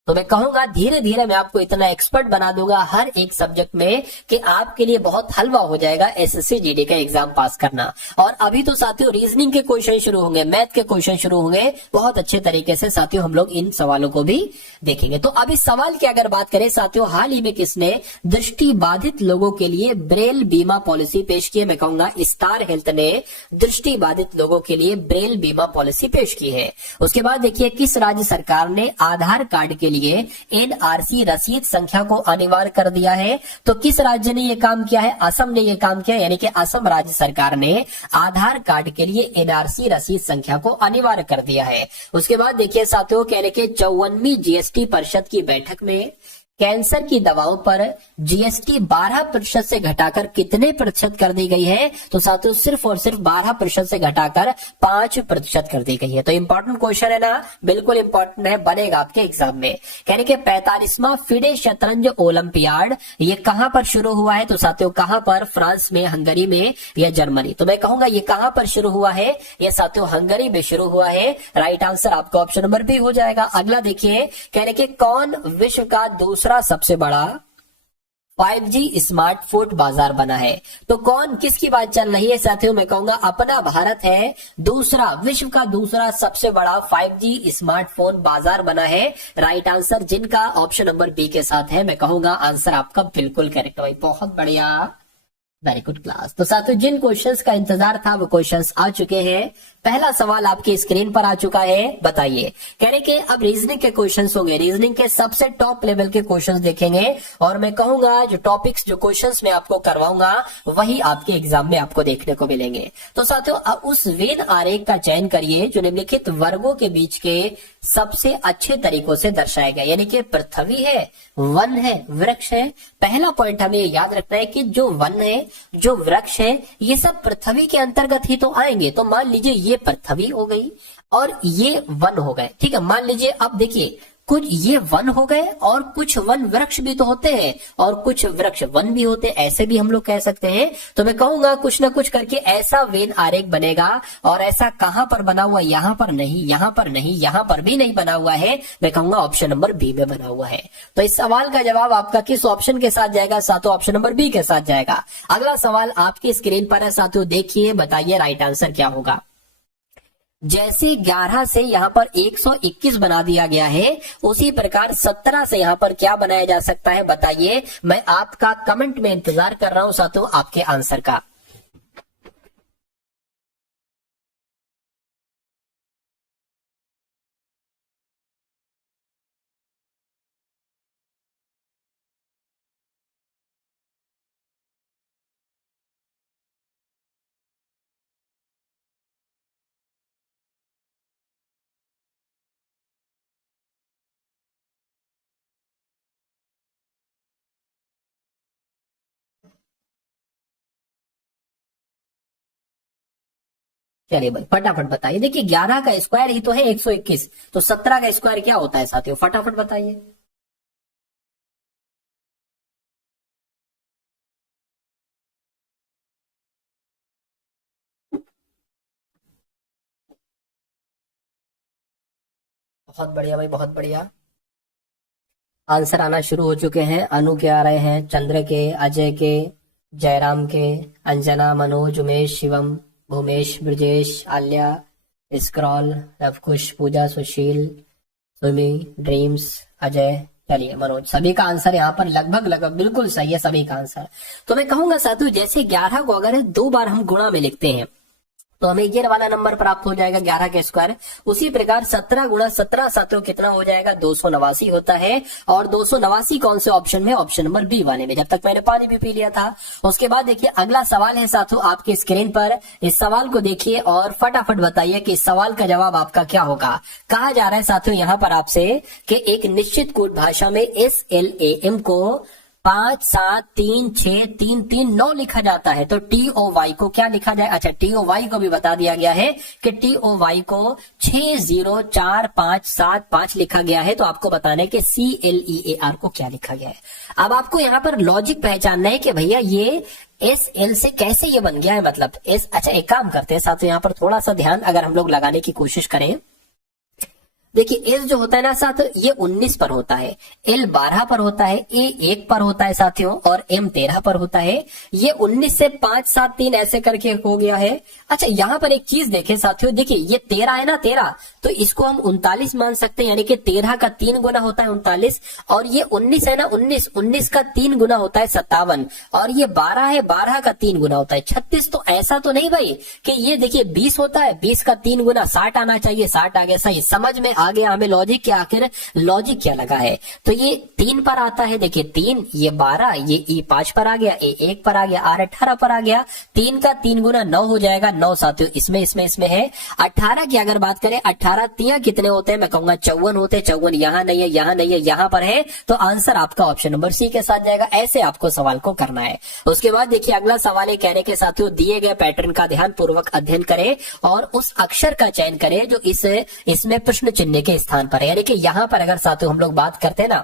तो मैं कहूंगा धीरे धीरे मैं आपको इतना एक्सपर्ट बना दूंगा हर एक सब्जेक्ट में कि आपके लिए बहुत हलवा हो जाएगा एसएससी जीडी का एग्जाम पास करना। और अभी तो साथियों रीजनिंग के क्वेश्चन शुरू होंगे, मैथ के क्वेश्चन शुरू होंगे, बहुत अच्छे तरीके से साथियों हम लोग इन सवालों को भी देखेंगे। तो अभी सवाल की अगर बात करें साथियों, हाल ही में किसने दृष्टि बाधित लोगों के लिए ब्रेल बीमा पॉलिसी पेश की है, मैं कहूंगा स्टार हेल्थ ने दृष्टि बाधित लोगों के लिए ब्रेल बीमा पॉलिसी पेश की है। उसके बाद देखिए किस राज्य सरकार ने आधार कार्ड के लिए एनआरसी रसीद संख्या को अनिवार्य कर दिया है। तो किस राज्य ने यह काम किया है, असम ने यह काम किया, यानी कि असम राज्य सरकार ने आधार कार्ड के लिए एनआरसी रसीद संख्या को अनिवार्य कर दिया है। उसके बाद देखिए साथियों, कहने के 54वीं जीएसटी परिषद की बैठक में कैंसर की दवाओं पर जीएसटी 12% से घटाकर कितने प्रतिशत कर दी गई है, तो साथियों सिर्फ और सिर्फ 12% से घटाकर 5% कर दी गई है। तो इंपॉर्टेंट क्वेश्चन है ना, बिल्कुल इंपॉर्टेंट है, बनेगा आपके एग्जाम में। कहने के 45वां फिडे शतरंज ओलंपियाड ये कहां पर शुरू हुआ है, तो साथियों कहां पर, फ्रांस में, हंगरी में या जर्मनी। तो मैं कहूंगा ये कहां पर शुरू हुआ है, ये साथियों हंगरी में शुरू हुआ है। राइट आंसर आपका ऑप्शन नंबर बी हो जाएगा। अगला देखिए, कहने के कौन विश्व का दूसरा सबसे बड़ा 5G स्मार्टफोन बाजार बना है। तो कौन, किसकी बात चल रही है साथियों, मैं कहूंगा अपना भारत है दूसरा, विश्व का दूसरा सबसे बड़ा 5G स्मार्टफोन बाजार बना है। राइट आंसर जिनका ऑप्शन नंबर बी के साथ है, मैं कहूंगा आंसर आपका बिल्कुल करेक्ट भाई, बहुत बढ़िया, वेरी गुड क्लास। तो साथियों जिन क्वेश्चंस का इंतजार था वो क्वेश्चंस आ चुके हैं। पहला सवाल आपकी स्क्रीन पर आ चुका है, बताइए। कह रहे कि अब रीजनिंग के क्वेश्चंस होंगे, रीजनिंग के सबसे टॉप लेवल के क्वेश्चंस देखेंगे, और मैं कहूंगा जो टॉपिक्स, जो क्वेश्चंस मैं आपको करवाऊंगा वही आपके एग्जाम में आपको देखने को मिलेंगे। तो साथियों अब उस वेन आरेख का चयन करिए जो निम्नलिखित वर्गों के बीच के सबसे अच्छे तरीकों से दर्शाया गया, यानी कि पृथ्वी है, वन है, वृक्ष है। पहला पॉइंट हमें याद रखना है कि जो वन है, जो वृक्ष है, ये सब पृथ्वी के अंतर्गत ही तो आएंगे। तो मान लीजिए ये पृथ्वी हो गई और ये वन हो गए, ठीक है। मान लीजिए अब देखिए कुछ ये वन हो गए और कुछ वन वृक्ष भी तो होते हैं और कुछ वृक्ष वन भी होते हैं, ऐसे भी हम लोग कह सकते हैं। तो मैं कहूंगा कुछ ना कुछ करके ऐसा वेन आरेख बनेगा, और ऐसा कहां पर बना हुआ, यहां पर नहीं, यहां पर नहीं, यहां पर भी नहीं बना हुआ है, मैं कहूंगा ऑप्शन नंबर बी में बना हुआ है। तो इस सवाल का जवाब आपका किस ऑप्शन के साथ जाएगा साथियों, ऑप्शन नंबर बी के साथ जाएगा। अगला सवाल आपकी स्क्रीन पर है साथियों, देखिए बताइए राइट आंसर क्या होगा। जैसे 11 से यहाँ पर 121 बना दिया गया है, उसी प्रकार 17 से यहाँ पर क्या बनाया जा सकता है, बताइए। मैं आपका कमेंट में इंतजार कर रहा हूं साथियों आपके आंसर का। चलिए भाई फटाफट बताइए। देखिए 11 का स्क्वायर ही तो है 121, तो 17 का स्क्वायर क्या होता है साथियों, फटाफट बताइए। बहुत बढ़िया भाई, बहुत बढ़िया। आंसर आना शुरू हो चुके हैं। अनु के आ रहे हैं, चंद्र के, अजय के, जयराम के, अंजना, मनोज, उमेश, शिवम, भूमेश, ब्रजेश, आल्या, स्क्रॉल, लवकुश, पूजा, सुशील, सुमी, ड्रीम्स, अजय। चलिए मनोज, सभी का आंसर यहाँ पर लगभग लगभग बिल्कुल सही है सभी का आंसर। तो मैं कहूंगा साथियों, जैसे 11 को अगर 2 बार हम गुणा में लिखते हैं तो हमें ये वाला नंबर प्राप्त हो जाएगा 11 का स्क्वायर। उसी प्रकार 17 गुणा 17 साथियों कितना हो जाएगा, 289 होता है। और 289 कौन से ऑप्शन में, ऑप्शन नंबर बी वाले में। जब तक मैंने पानी भी पी लिया था। उसके बाद देखिए अगला सवाल है साथियों आपके स्क्रीन पर। इस सवाल को देखिए और फटाफट बताइए कि इस सवाल का जवाब आपका क्या होगा। कहा जा रहा है साथियों यहाँ पर आपसे कि एक निश्चित कोड भाषा में SLAM को 5 7 3 6 3 3 9 लिखा जाता है, तो TOY को क्या लिखा जाए। अच्छा, TOY को भी बता दिया गया है कि TOY को 6 0 4 5 7 5 लिखा गया है। तो आपको बताना है कि CLEAR को क्या लिखा गया है। अब आपको यहाँ पर लॉजिक पहचानना है कि भैया ये SL से कैसे ये बन गया है, मतलब S। अच्छा एक काम करते हैं साथियों, यहाँ पर थोड़ा सा ध्यान अगर हम लोग लगाने की कोशिश करें। देखिए एल जो होता है ना साथ, ये 19 पर होता है, एल 12 पर होता है, ए 1 पर होता है साथियों, और एम 13 पर होता है। ये 19 से 5 7 3 ऐसे करके हो गया है। अच्छा यहाँ पर एक चीज देखें साथियों, देखिए ये 13 है ना, 13 तो इसको हम 39 मान सकते हैं, यानी कि 13 का 3 गुना होता है 39। और ये 19 है ना, 19 का 3 गुना होता है 57। और ये 12 है, 12 का 3 गुना होता है 36। तो ऐसा तो नहीं भाई कि ये देखिए 20 होता है, 20 का 3 गुना 60 आना चाहिए, 60 आ गया। सही समझ में आ गया हमें लॉजिक, क्या आखिर लॉजिक क्या लगा है। तो ये 3 पर आता है, देखिए 3, ये 12, ये ई 5 पर आ गया, ए 1 पर आ गया, आर 18 पर आ गया। 3 का 3 गुना 9 हो जाएगा, 9 साथियों इसमें है। 18 की अगर बात करें, 18 तिया कितने होते हैं, मैं कहूंगा 54 होते हैं। 54 यहाँ नहीं है, यहाँ नहीं है, यहाँ पर है। तो आंसर आपका ऑप्शन नंबर सी के साथ जाएगा। ऐसे आपको सवाल को करना है। उसके बाद देखिए अगला सवाल है, कहने के साथियों दिए गए पैटर्न का ध्यान पूर्वक अध्ययन करें और उस अक्षर का चयन करें जो इसमें प्रश्न चिन्ह के स्थान पर है। यानी कि यहां पर अगर साथियों हम लोग बात करते हैं ना,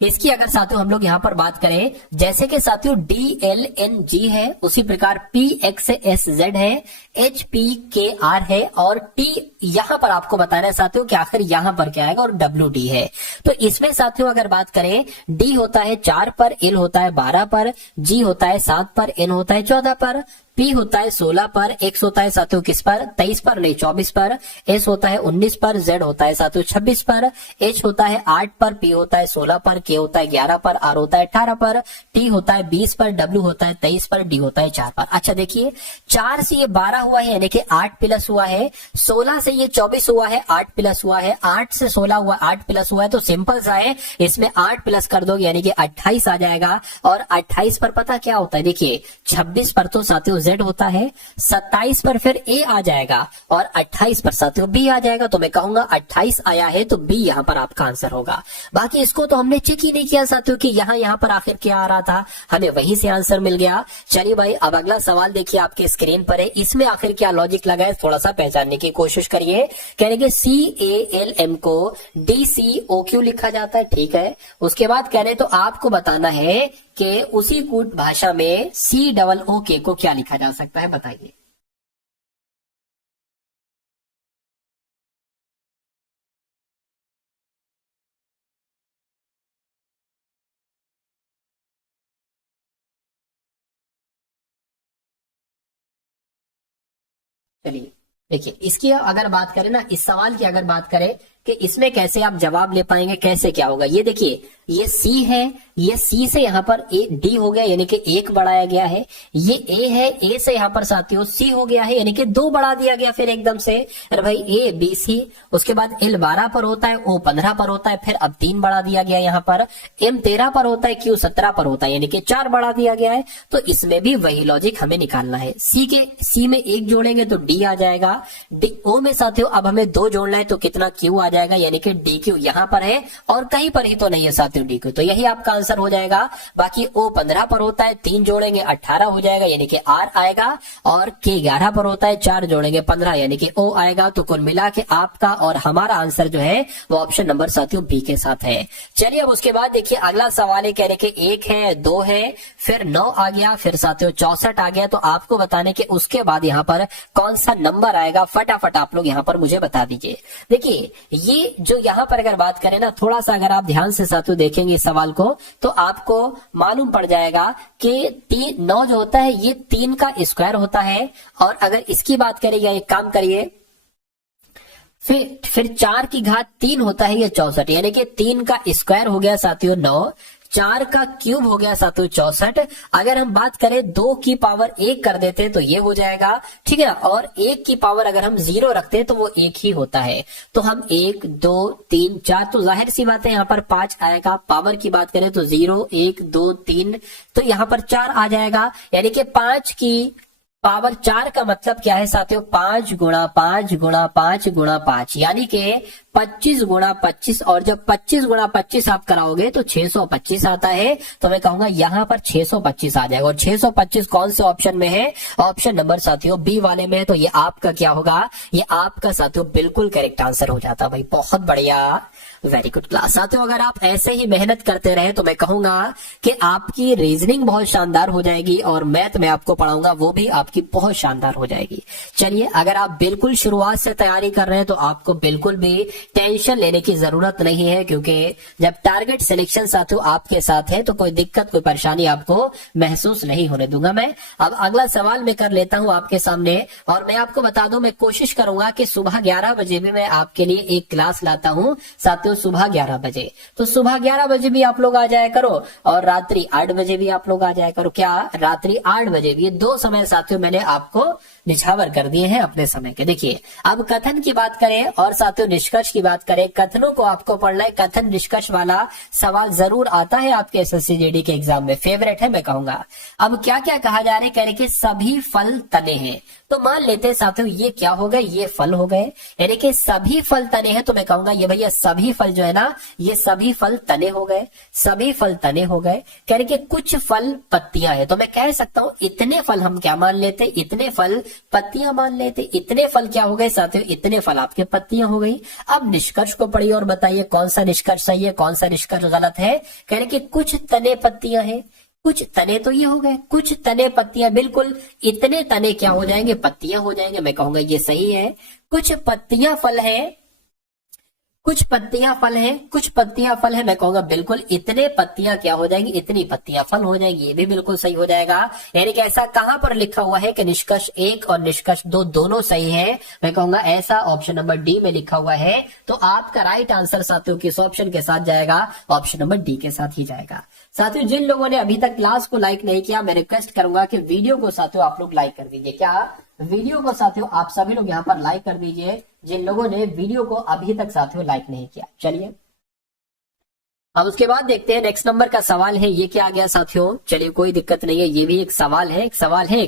इसकी अगर साथियों हम लोग यहां पर बात करें, जैसे कि साथियों DLNG है, उसी प्रकार PXSZ है, HPKR है, और T यहां पर आपको बताना है साथियों कि आखिर यहां पर क्या आएगा, और WD है। तो इसमें साथियों अगर बात करें, D होता है 4 पर, L होता है 12 पर, G होता है 7 पर, N होता है 14 पर, P होता है 16 पर, X होता है साथियों किस पर, 23 पर नहीं 24 पर, S होता है 19 पर, Z होता है साथियों 26 पर, H होता है 8 पर, P होता है 16 पर, K होता है 11 पर, R होता है 18 पर, T होता है 20 पर, W होता है 23 पर, D होता है 4 पर। अच्छा देखिए 4 से ये 12 हुआ है, यानी कि 8 प्लस हुआ है, 16 से ये 24 हुआ है, 8 प्लस हुआ है, 8 से 16 हुआ, 8 प्लस हुआ है। तो सिंपल सा है, इसमें 8 प्लस कर दोगे यानी कि 28 आ जाएगा। और 28 पर पता क्या होता है, देखिए 26 पर तो साथियों Z होता है, 27 पर फिर A आ जाएगा, और 28 पर साथियों B आ जाएगा। तो मैं कहूंगा 28 आया है तो B यहां पर आपका आंसर होगा। बाकी इसको तो हमने चेक ही नहीं किया साथियों कि यहां पर आखिर क्या आ रहा था, हमें वहीं से आंसर मिल गया। चलिए भाई अब अगला सवाल देखिए आपके स्क्रीन पर है, इसमें आखिर क्या लॉजिक लगा है थोड़ा सा पहचानने की कोशिश करिए। कहने के CALM को DCOQ लिखा जाता है, ठीक है। उसके बाद कह रहे तो आपको बताना है कि उसी कूट भाषा में COOK को क्या लिखा जा सकता है, बताइए। चलिए देखिए इसकी अगर बात करें ना, इस सवाल की अगर बात करें कि इसमें कैसे आप जवाब ले पाएंगे, कैसे क्या होगा। ये देखिए ये C है, ये C से यहाँ पर D हो गया यानी कि 1 बढ़ाया गया है। ये A है, A से यहाँ पर साथियों C हो गया है यानी कि 2 बढ़ा दिया गया फिर एकदम से। अरे भाई A B C, उसके बाद L 12 पर होता है, O 15 पर होता है, फिर अब 3 बढ़ा दिया गया यहाँ पर। M 13 पर होता है, Q 17 पर होता है यानी कि 4 बढ़ा दिया गया है। तो इसमें भी वही लॉजिक हमें निकालना है। C में 1 जोड़ेंगे तो D आ जाएगा, O में साथियों अब हमें 2 जोड़ना है तो कितना Q आ जाएगा, यानी कि DQ यहाँ पर है और कहीं पर ही तो नहीं है साथियों DQ, तो यही आपका आंसर हो जाएगा। बाकी O 15 पर होता है, 3 जोड़ेंगे 18 हो जाएगा, यानी कि R आएगा, और K 11 पर होता है, 4 जोड़ेंगे 15 यानी कि O आएगा। तो कुल मिला के आपका और हमारा आंसर जो है वो ऑप्शन नंबर साथियों B के साथ है। चलिए अब उसके बाद देखिए अगला सवाल है, कह रहे कि 1 है, 2 है, फिर 9 आ गया, फिर साथियों 64 आ गया। तो आपको बताने के उसके बाद यहाँ पर कौन सा नंबर आएगा, फटाफट आप लोग यहाँ पर मुझे बता दीजिए। देखिए ये जो यहाँ पर अगर बात करें ना, थोड़ा सा अगर आप ध्यान से साथियों देखेंगे इस सवाल को तो आपको मालूम पड़ जाएगा कि 9 जो होता है ये 3 का स्क्वायर होता है, और अगर इसकी बात करिए, एक काम करिए, फिर 4 की घात 3 होता है ये 64, यानी कि 3 का स्क्वायर हो गया साथियों 9, 4 का क्यूब हो गया साथियों 64। अगर हम बात करें 2 की पावर 1 कर देते तो ये हो जाएगा, ठीक है ना, और 1 की पावर अगर हम 0 रखते तो वो 1 ही होता है। तो हम 1 2 3 4, तो जाहिर सी बात है यहाँ पर 5 आएगा। पावर की बात करें तो 0 1 2 3, तो यहाँ पर 4 आ जाएगा, यानी कि 5 की पावर 4 का मतलब क्या है साथियों, 5 गुणा 5 गुणा 5 गुणा 5, यानी कि 25 गुणा 25, और जब 25 गुणा 25 आप कराओगे तो 625 आता है। तो मैं कहूंगा यहाँ पर 625 आ जाएगा, और 625 कौन से ऑप्शन में है, ऑप्शन नंबर साथियों बी वाले में है। तो ये आपका क्या होगा, ये आपका साथियों बिल्कुल करेक्ट आंसर हो जाता भाई, बहुत बढ़िया, वेरी गुड क्लास। साथियों अगर आप ऐसे ही मेहनत करते रहे तो मैं कहूंगा कि आपकी रीजनिंग बहुत शानदार हो जाएगी, और मैथ में आपको पढ़ाऊंगा वो भी आपकी बहुत शानदार हो जाएगी। चलिए अगर आप बिल्कुल शुरुआत से तैयारी कर रहे हैं तो आपको बिल्कुल भी टेंशन लेने की जरूरत नहीं है, क्योंकि जब टारगेट सिलेक्शन साथियों आपके साथ है तो कोई दिक्कत कोई परेशानी आपको महसूस नहीं होने दूंगा मैं। अब अगला सवाल मैं कर लेता हूं आपके सामने, और मैं आपको बता दूं मैं कोशिश करूंगा कि सुबह 11 बजे भी मैं आपके लिए एक क्लास लाता हूं साथियों, सुबह 11 बजे। तो सुबह 11 बजे भी आप लोग आ जाया करो, और रात्रि 8 बजे भी आप लोग आ जाया करो। क्या रात्रि 8 बजे भी, ये 2 समय साथियों मैंने आपको निछावर कर दिए हैं अपने समय के। देखिए अब कथन की बात करें और साथियों निष्कर्ष की बात करें, कथनों को आपको पढ़ना है, कथन निष्कर्ष वाला सवाल जरूर आता है आपके एसएससी जीडी के एग्जाम में, फेवरेट है मैं कहूंगा। अब क्या क्या कहा जा रहा है, कह रहे कि सभी फल तने हैं। तो मान लेते हैं साथियों ये क्या हो गए, ये फल हो गए, यानी कि सभी फल तने हैं। तो मैं कहूंगा ये भैया सभी फल जो है ना, ये सभी फल तने हो गए, सभी फल तने हो गए। कह रहे कि कुछ फल पत्तियां हैं, तो मैं कह सकता हूं इतने फल हम क्या मान लेते, इतने फल पत्तियां मान लेते। इतने फल क्या हो गए साथियों, इतने फल आपके पत्तियां हो गई। अब निष्कर्ष को पढ़िए और बताइए कौन सा निष्कर्ष सही है, कौन सा निष्कर्ष गलत है। कह रहे कि कुछ तने पत्तियां हैं, कुछ तने तो ये हो गए, कुछ तने पत्तियां, बिल्कुल इतने तने क्या हो जाएंगे, पत्तियां हो जाएंगे। मैं कहूंगा ये सही है। कुछ पत्तियां फल है, कुछ पत्तियां फल है, कुछ पत्तियां फल है, मैं कहूंगा बिल्कुल इतने पत्तियां क्या हो जाएंगी, इतनी पत्तियां फल हो जाएंगी, ये भी बिल्कुल सही हो जाएगा। यानी कि ऐसा कहां पर लिखा हुआ है कि निष्कर्ष 1 और निष्कर्ष 2 दोनों सही है, मैं कहूंगा ऐसा ऑप्शन नंबर डी में लिखा हुआ है। तो आपका राइट आंसर साथियों किस ऑप्शन के साथ जाएगा, ऑप्शन नंबर डी के साथ ही जाएगा। साथियों जिन लोगों ने अभी तक क्लास को लाइक नहीं किया, मैं रिक्वेस्ट करूंगा कि वीडियो को साथियों आप लोग लाइक कर दीजिए। क्या वीडियो को साथियों आप सभी लोग यहाँ पर लाइक कर दीजिए, जिन लोगों ने वीडियो को अभी तक साथियों लाइक नहीं किया। चलिए अब उसके बाद देखते हैं नेक्स्ट नंबर का सवाल है, ये क्या आ गया साथियों। चलिए कोई दिक्कत नहीं है, ये भी एक सवाल है,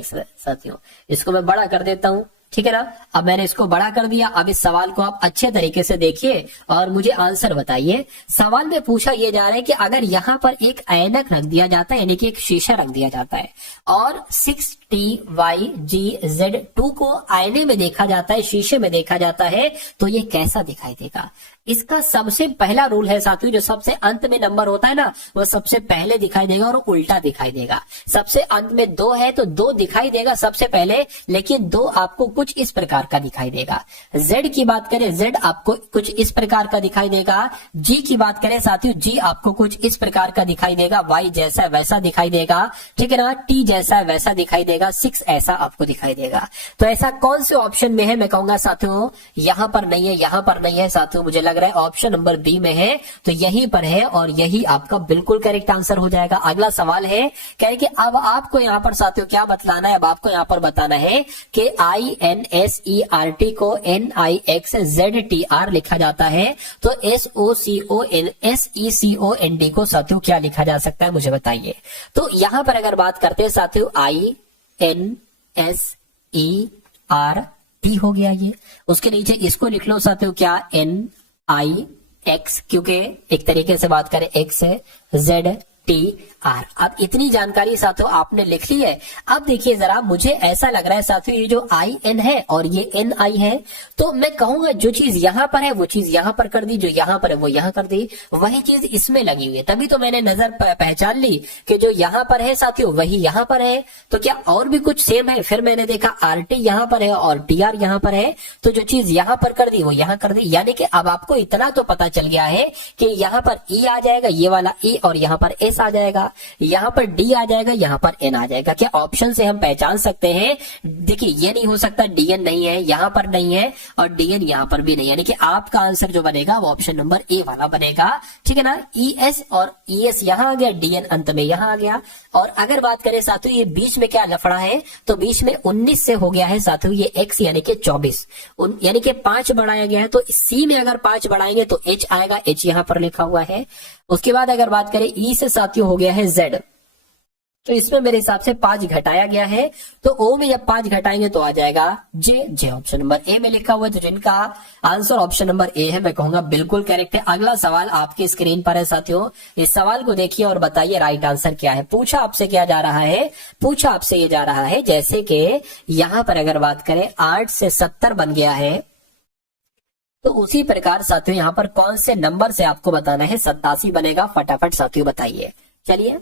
साथियों। इसको मैं बड़ा कर देता हूं, ठीक है ना। अब मैंने इसको बड़ा कर दिया। अब इस सवाल को आप अच्छे तरीके से देखिए और मुझे आंसर बताइए। सवाल में पूछा यह जा रहा है कि अगर यहाँ पर एक ऐनक रख दिया जाता है, यानी कि एक शीशा रख दिया जाता है, और 6TYGZ2 को आईने में देखा जाता है, शीशे में देखा जाता है, तो ये कैसा दिखाई देगा। इसका सबसे पहला रूल है साथियों, जो सबसे अंत में नंबर होता है ना, वो सबसे पहले दिखाई देगा और उल्टा दिखाई देगा। सबसे अंत में 2 है तो 2 दिखाई देगा सबसे पहले, लेकिन 2 आपको कुछ इस प्रकार का दिखाई देगा। Z की बात करें, Z आपको कुछ इस प्रकार का दिखाई देगा। G की बात करें साथियों, G आपको कुछ इस प्रकार का दिखाई देगा। Y जैसा वैसा दिखाई देगा, ठीक है ना। T जैसा वैसा दिखाई देगा। 6 ऐसा आपको दिखाई देगा। तो ऐसा कौन से ऑप्शन में है, मैं कहूंगा साथियों यहां पर नहीं है, यहां पर नहीं है साथियों, मुझे लग रहा है ऑप्शन नंबर बी में है, तो यहीं पर है और यही आपका बिल्कुल करेक्ट आंसर हो जाएगा। अगला सवाल है, कह रहे कि अब आपको यहां पर साथियों क्या बतलाना है, अब आपको यहां पर बताना है कि INSERT को NIXZTR लिखा जाता है, तो SOCONSECOND को साथियों क्या लिखा जा सकता है, मुझे बताइए। तो यहां पर अगर बात करते हैं साथियों, INSERT हो गया ये, उसके नीचे इसको लिख लो साथियों क्या, आई एक्स, क्योंकि एक तरीके से बात करें एक्स है, जेड टी आर। अब इतनी जानकारी साथियों आपने लिख ली है। अब देखिए जरा, मुझे ऐसा लग रहा है साथियों ये जो आई एन है और ये एन आई है, तो मैं कहूंगा जो चीज यहां पर है वो चीज यहां पर कर दी, जो यहां पर है वो यहां कर दी, वही चीज इसमें लगी हुई है। तभी तो मैंने नजर पहचान ली कि जो यहां पर है साथियों वही यहां पर है। तो क्या और भी कुछ सेम है? फिर मैंने देखा आर टी यहां पर है और टी आर यहां पर है, तो जो चीज यहां पर कर दी वो यहां कर दी। यानी कि अब आपको इतना तो पता चल गया है कि यहां पर ई आ जाएगा, ये वाला ई, और यहां पर एस आ जाएगा, यहां पर डी आ जाएगा, यहां पर एन आ जाएगा। क्या ऑप्शन से हम पहचान सकते हैं? देखिए ये नहीं हो सकता, डीएन नहीं है, यहां पर नहीं है, और डीएन यहां पर भी नहीं, यानी कि आपका आंसर जो बनेगा वो ऑप्शन नंबर ए वाला बनेगा। ठीक है ना, ई एस और ई एस यहां आ गया, डीएन अंत में यहां आ गया। और अगर बात करें साथियों ये बीच में क्या लफड़ा है, तो बीच में 19 से हो गया है साथियों ये एक्स यानी कि 24, यानी कि 5 बढ़ाया गया है। तो सी में अगर 5 बढ़ाएंगे तो एच आएगा, एच यहां पर लिखा हुआ है। उसके बाद अगर बात करें ई से साथियों हो गया है जेड, तो इसमें मेरे हिसाब से 5 घटाया गया है, तो ओ में जब 5 घटाएंगे तो आ जाएगा जे, जे ऑप्शन नंबर ए में लिखा हुआ है। तो जिनका आंसर ऑप्शन नंबर ए है मैं कहूंगा बिल्कुल करेक्ट है। अगला सवाल आपके स्क्रीन पर है साथियों, इस सवाल को देखिए और बताइए राइट आंसर क्या है। पूछा आपसे क्या जा रहा है, पूछा आपसे ये जा रहा है जैसे कि यहां पर अगर बात करें 8 से 70 बन गया है, तो उसी प्रकार साथियों यहां पर कौन से नंबर से आपको बताना है 87 बनेगा। फटाफट साथियों बताइए। चलिए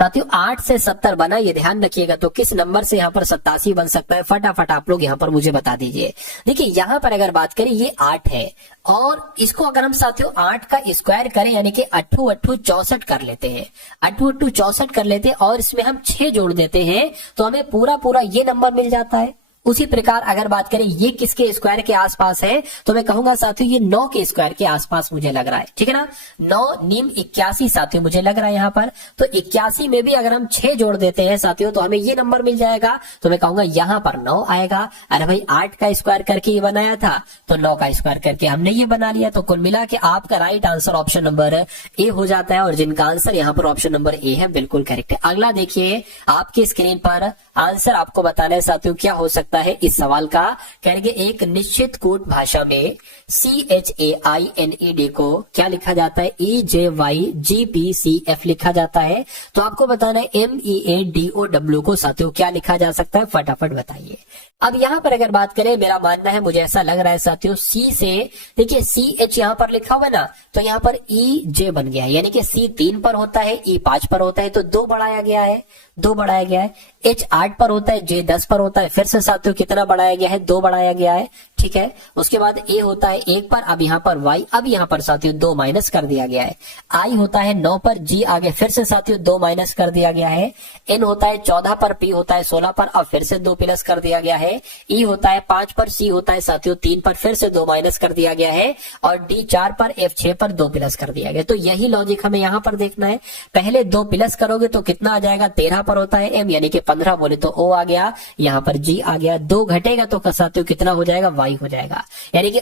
साथियों 8 से 70 बना, ये ध्यान रखिएगा, तो किस नंबर से यहाँ पर 87 बन सकता है फटाफट आप लोग यहाँ पर मुझे बता दीजिए। देखिए यहाँ पर अगर बात करें ये 8 है, और इसको अगर हम साथियों 8 का स्क्वायर करें यानी कि 8 8 64 कर लेते हैं, 8 8 64 कर लेते हैं, और इसमें हम 6 जोड़ देते हैं तो हमें पूरा पूरा ये नंबर मिल जाता है। उसी प्रकार अगर बात करें ये किसके स्क्वायर के आसपास है, तो मैं कहूंगा साथियों ये 9 के स्क्वायर के आसपास मुझे लग रहा है। ठीक है ना, 9 नीम 81 साथियों मुझे लग रहा है यहाँ पर। तो 81 में भी अगर हम 6 जोड़ देते हैं साथियों तो हमें ये नंबर मिल जाएगा। तो मैं कहूंगा यहाँ पर 9 आएगा। अरे भाई 8 का स्क्वायर करके ये बनाया था, तो 9 का स्क्वायर करके हमने ये बना लिया। तो कुल मिला के आपका right answer option number A हो जाता है, और जिनका आंसर यहाँ पर ऑप्शन नंबर ए है बिल्कुल करेक्ट है। अगला देखिए आपकी स्क्रीन पर आंसर आपको बताना है साथियों क्या हो सकता है इस सवाल का। कहेंगे एक निश्चित कूट भाषा में CHAINED को क्या लिखा जाता है, EJYGPCF लिखा जाता है। तो आपको बताना है MEADOW को साथियों क्या लिखा जा सकता है, फटाफट बताइए। अब यहाँ पर अगर बात करें, मेरा मानना है, मुझे ऐसा लग रहा है साथियों सी से, देखिए CH यहाँ पर लिखा हुआ है ना, तो यहाँ पर EJ बन गया है, यानी कि C 3 पर होता है, E 5 पर होता है, तो 2 बढ़ाया गया है, 2 बढ़ाया गया है। H 8 पर होता है, J 10 पर होता है, फिर से साथियों कितना बढ़ाया गया है, 2 बढ़ाया गया है। ठीक है, उसके बाद A होता है 1 पर, अब यहाँ पर Y, अब यहाँ पर साथियों 2 माइनस कर दिया गया है। I होता है 9 पर, G आगे फिर से साथियों 2 माइनस कर दिया गया है। N होता है 14 पर, P होता है 16 पर, अब फिर से 2 प्लस कर दिया गया है। E होता है 5 पर, C होता है साथियों 3 पर, फिर से 2 माइनस कर दिया गया है, और D 4 पर, F 6 पर 2 प्लस कर दिया गया। तो यही लॉजिक हमें यहाँ पर देखना है। पहले 2 प्लस करोगे तो कितना आ जाएगा, 13 पर होता है M, यानी कि 15 बोले तो O आ गया, यहाँ पर G आ गया। 2 घटेगा तो साथियों कितना हो जाएगा, Y हो जाएगा, यानी कि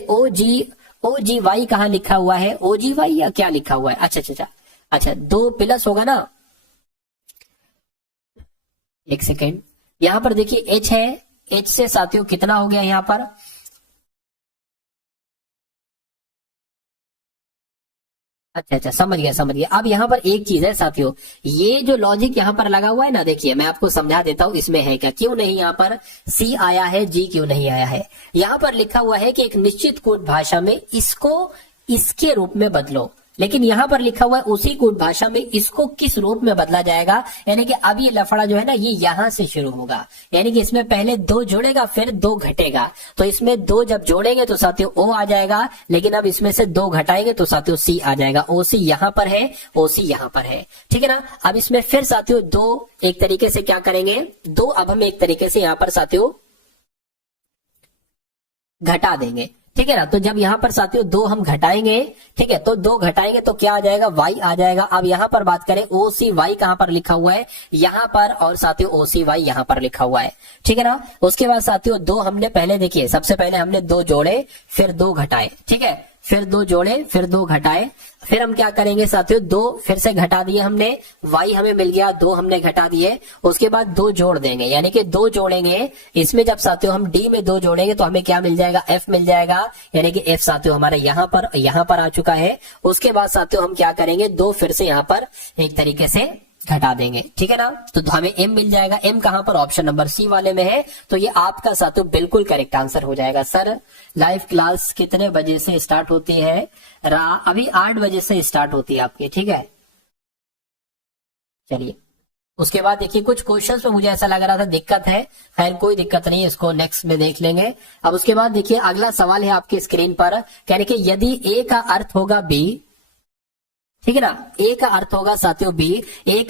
OGY कहाँ लिखा हुआ है, OGY या क्या लिखा हुआ है, अच्छा 2 प्लस होगा ना, एक सेकेंड, यहां पर देखिए H है, H से साथियों कितना हो गया यहां पर, अच्छा समझ गया। अब यहाँ पर एक चीज है साथियों, ये जो लॉजिक यहाँ पर लगा हुआ है ना, देखिए मैं आपको समझा देता हूँ इसमें है क्या, क्यों नहीं यहाँ पर C आया है, G क्यों नहीं आया है। यहाँ पर लिखा हुआ है कि एक निश्चित कूट भाषा में इसको इसके रूप में बदलो, लेकिन यहाँ पर लिखा हुआ है उसी कूट भाषा में इसको किस रूप में बदला जाएगा, यानी कि अब ये लफड़ा जो है ना ये यहां से शुरू होगा, यानी कि इसमें पहले 2 जोड़ेगा फिर 2 घटेगा, तो इसमें 2 जब जोड़ेंगे तो साथियों O आ जाएगा, लेकिन अब इसमें से 2 घटाएंगे तो साथियों C आ जाएगा। OC यहाँ पर है, OC यहाँ पर है, ठीक है ना। अब इसमें फिर साथियों 2 एक तरीके से क्या करेंगे, 2 अब हम एक तरीके से यहाँ पर साथियों घटा देंगे, ठीक है ना। तो जब यहाँ पर साथियों 2 हम घटाएंगे, ठीक है, तो 2 घटाएंगे तो क्या आ जाएगा, Y आ जाएगा। अब यहाँ पर बात करें OCY कहाँ पर लिखा हुआ है, यहाँ पर, और साथियों OCY यहाँ पर लिखा हुआ है, ठीक है ना। उसके बाद साथियों 2 हमने पहले देखिए, सबसे पहले हमने 2 जोड़े फिर 2 घटाए, ठीक है, फिर 2 जोड़े, फिर 2 घटाए, फिर हम क्या करेंगे साथियों, 2 फिर से घटा दिए हमने, y हमें मिल गया, 2 हमने घटा दिए, उसके बाद 2 जोड़ देंगे, यानी कि 2 जोड़ेंगे, इसमें जब साथियों हम d में 2 जोड़ेंगे तो हमें क्या मिल जाएगा, f मिल जाएगा, यानी कि f साथियों हमारे यहाँ पर आ चुका है। उसके बाद साथियों हम क्या करेंगे, 2 फिर से यहाँ पर एक तरीके से घटा देंगे, ठीक है ना। तो हमें m मिल जाएगा, m कहां पर, ऑप्शन नंबर सी वाले में है। तो ये आपका साथियों बिल्कुल करेक्ट आंसर हो जाएगा। सर लाइव क्लास कितने बजे से स्टार्ट होती है? अभी 8 बजे से स्टार्ट होती है आपकी, ठीक है। चलिए उसके बाद देखिए कुछ क्वेश्चंस में मुझे ऐसा लग रहा था दिक्कत है, खैर कोई दिक्कत नहीं, इसको नेक्स्ट में देख लेंगे। अब उसके बाद देखिए अगला सवाल है आपकी स्क्रीन पर, कहने कि यदि ए का अर्थ होगा बी, ठीक है ना, ए का अर्थ होगा साथियों बी, ए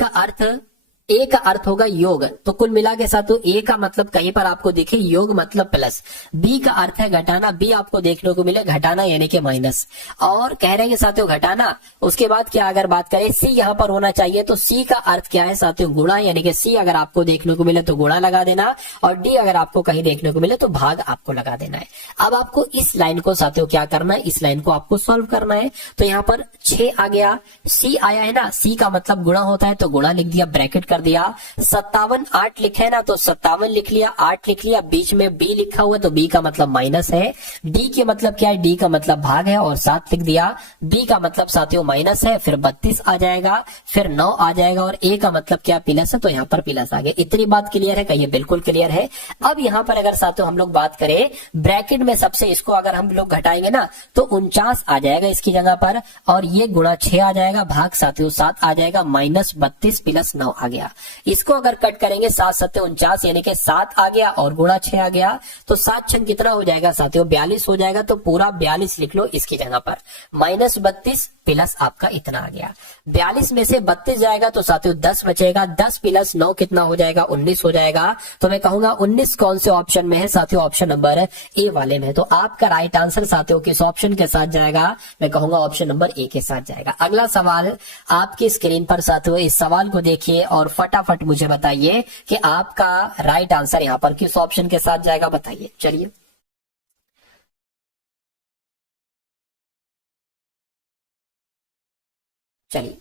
का अर्थ होगा योग, तो कुल मिला के साथियों ए का मतलब कहीं पर आपको दिखे योग मतलब प्लस, बी का अर्थ है घटाना, बी आपको देखने को मिले घटाना यानी कि माइनस, और कह रहे हैं साथियों घटाना। उसके बाद क्या अगर बात करें सी यहाँ पर होना चाहिए, तो सी का अर्थ क्या है साथियों गुणा, यानी कि सी अगर आपको देखने को मिले तो गुणा लगा देना, और डी अगर आपको कहीं देखने को मिले तो भाग आपको लगा देना है। अब आपको इस लाइन को साथियों क्या करना है, इस लाइन को आपको सॉल्व करना है। तो यहाँ पर 6 आ गया, सी आया है ना, सी का मतलब गुणा होता है तो गुणा लिख दिया, ब्रैकेट कर दिया। 57 8 लिखे है ना, तो 57 लिख लिया, 8 लिख लिया, बीच में बी लिखा हुआ तो बी का मतलब माइनस है, डी के मतलब क्या है, डी का मतलब भाग है और 7 लिख दिया, बी का मतलब साथियों माइनस है, फिर 32 आ जाएगा, फिर 9 आ जाएगा, और ए का मतलब क्या प्लस है, तो यहाँ पर प्लस आ गया। इतनी बात क्लियर है, कहिए बिल्कुल क्लियर है। अब यहाँ पर अगर साथियों हम लोग बात करें ब्रैकेट में सबसे इसको अगर हम लोग घटाएंगे ना तो 49 आ जाएगा इसकी जगह पर, और ये गुणा 6 आ जाएगा, भाग साथियों 7 आ जाएगा, माइनस 32 प्लस 9 आ गया। इसको अगर कट करेंगे 7 7 49 यानी कि 7 आ गया और गुणा 6 आ गया, तो 7 6 कितना हो जाएगा साथियों 42 हो जाएगा, तो पूरा 42 लिख लो इसकी जगह पर, माइनस 32 प्लस आपका इतना आ गया। 42 में से 32 जाएगा तो साथियों 10 बचेगा, 10 प्लस 9 कितना हो जाएगा 19 हो जाएगा। तो मैं कहूंगा 19 कौन से ऑप्शन में है साथियों, ऑप्शन नंबर ए वाले में। तो आपका राइट आंसर साथियों किस ऑप्शन के साथ जाएगा, मैं कहूंगा ऑप्शन नंबर ए के साथ जाएगा। अगला सवाल आपकी स्क्रीन पर साथियों, इस सवाल को देखिए और फटाफट मुझे बताइए कि आपका राइट आंसर यहां पर किस ऑप्शन के साथ जाएगा, बताइए। चलिए चलिए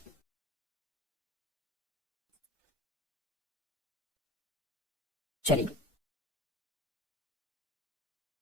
चलिए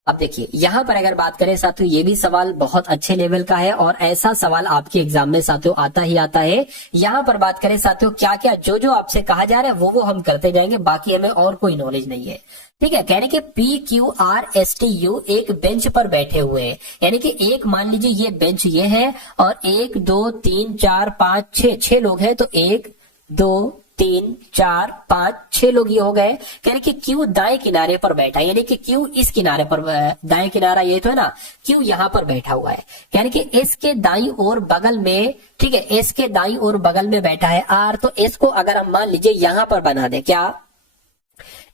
अब देखिए यहां पर अगर बात करें साथियों, ये भी सवाल बहुत अच्छे लेवल का है और ऐसा सवाल आपके एग्जाम में साथियों आता ही आता है। यहां पर बात करें साथियों, क्या क्या जो जो आपसे कहा जा रहा है वो हम करते जाएंगे, बाकी हमें और कोई नॉलेज नहीं है, ठीक है। कहने के PQRSTU एक बेंच पर बैठे हुए हैं, यानी कि एक मान लीजिए ये बेंच ये है और 1 2 3 4 5 6 लोग हैं, तो 1 2 3 4 5 6 लोग ये हो गए। कहने कि क्यू दाएं किनारे पर बैठा है, यानी कि क्यू इस किनारे पर, दाएं किनारा ये तो है ना, क्यू यहां पर बैठा हुआ है, यानी कि एस के दाईं ओर बगल में, ठीक है, एस के दाईं ओर बगल में बैठा है आर। तो एस को अगर हम मान लीजिए यहां पर बना दे, क्या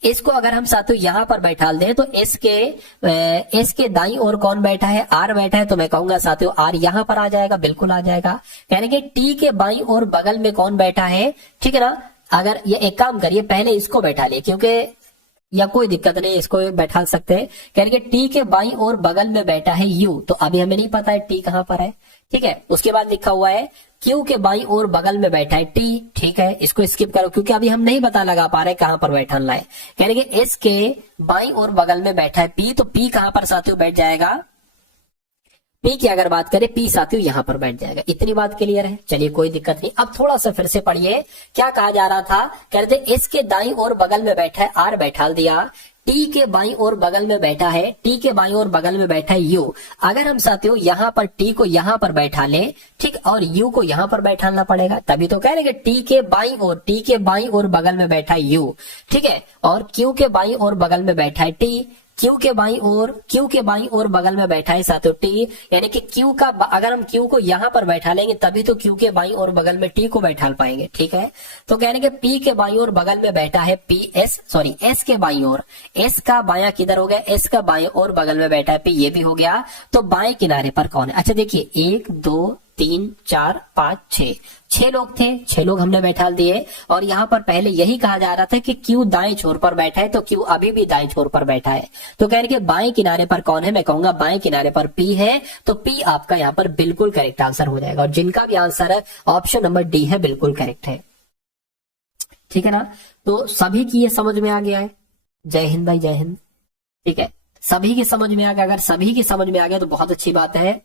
इसको अगर हम साथियों यहां पर बैठा दें तो एस के दाईं ओर कौन बैठा है, आर बैठा है, तो मैं कहूंगा साथियों आर यहां पर आ जाएगा, बिल्कुल आ जाएगा। यानी कि टी के बाईं ओर बगल में कौन बैठा है, ठीक है ना। अगर ये एक काम करिए पहले इसको बैठा ले, क्योंकि या कोई दिक्कत नहीं, इसको बैठा सकते हैं। कहने के टी के बाईं ओर बगल में बैठा है यू, तो अभी हमें नहीं पता है टी कहां पर है, ठीक है। उसके बाद लिखा हुआ है क्यू के बाईं ओर बगल में बैठा है टी, ठीक है, इसको स्किप करो क्योंकि अभी हम नहीं पता लगा पा रहे कहां पर बैठना है। कहने के एस के बाईं ओर बगल में बैठा है पी, तो पी कहां पर साथियों बैठ जाएगा, पी की अगर बात करें पी साथियों यहां पर बैठ जाएगा। इतनी बात क्लियर है, चलिए कोई दिक्कत नहीं। अब थोड़ा सा फिर से पढ़िए क्या कहा जा रहा था। कहते एस के दाईं ओर बगल में बैठा है आर, बैठा दिया, टी के बाईं ओर बगल में बैठा है, टी के बाईं ओर बगल में बैठा है यू। अगर हम साथियों यहां पर टी को यहां पर बैठा लें, ठीक, और यू को यहां पर बैठाना पड़ेगा, तभी तो कह रहे हैं टी के बाईं ओर बगल में बैठा है यू, ठीक है, और क्यू के बाईं ओर बगल में बैठा है टी, क्यू के बाईं ओर बगल में बैठा है साथियों टी, यानी कि क्यू का अगर हम क्यू को यहां पर बैठा लेंगे तभी तो क्यू के बाईं ओर बगल में टी को बैठा पाएंगे, ठीक है। तो कहने के पी के बाईं ओर बगल में बैठा है एस के बाईं ओर, एस का बायां किधर हो गया, एस का बाईं ओर बगल में बैठा है पी, ये भी हो गया। तो बाएं किनारे पर कौन है, अच्छा देखिए 1 2 3 4 5 6, 6 लोग थे, 6 लोग हमने बैठा दिए। और यहाँ पर पहले यही कहा जा रहा था कि क्यू दाएं छोर पर बैठा है, तो क्यू अभी भी दाएं छोर पर बैठा है। तो कह रहे कि बाएं किनारे पर कौन है, मैं कहूंगा बाएं किनारे पर पी है, तो पी आपका यहाँ पर बिल्कुल करेक्ट आंसर हो जाएगा। और जिनका भी आंसर है ऑप्शन नंबर डी है, बिल्कुल करेक्ट है। ठीक है ना, तो सभी की ये समझ में आ गया है। जय हिंद भाई, जय हिंद। ठीक है, सभी की समझ में आ गया। अगर सभी की समझ में आ गया तो बहुत अच्छी बात है।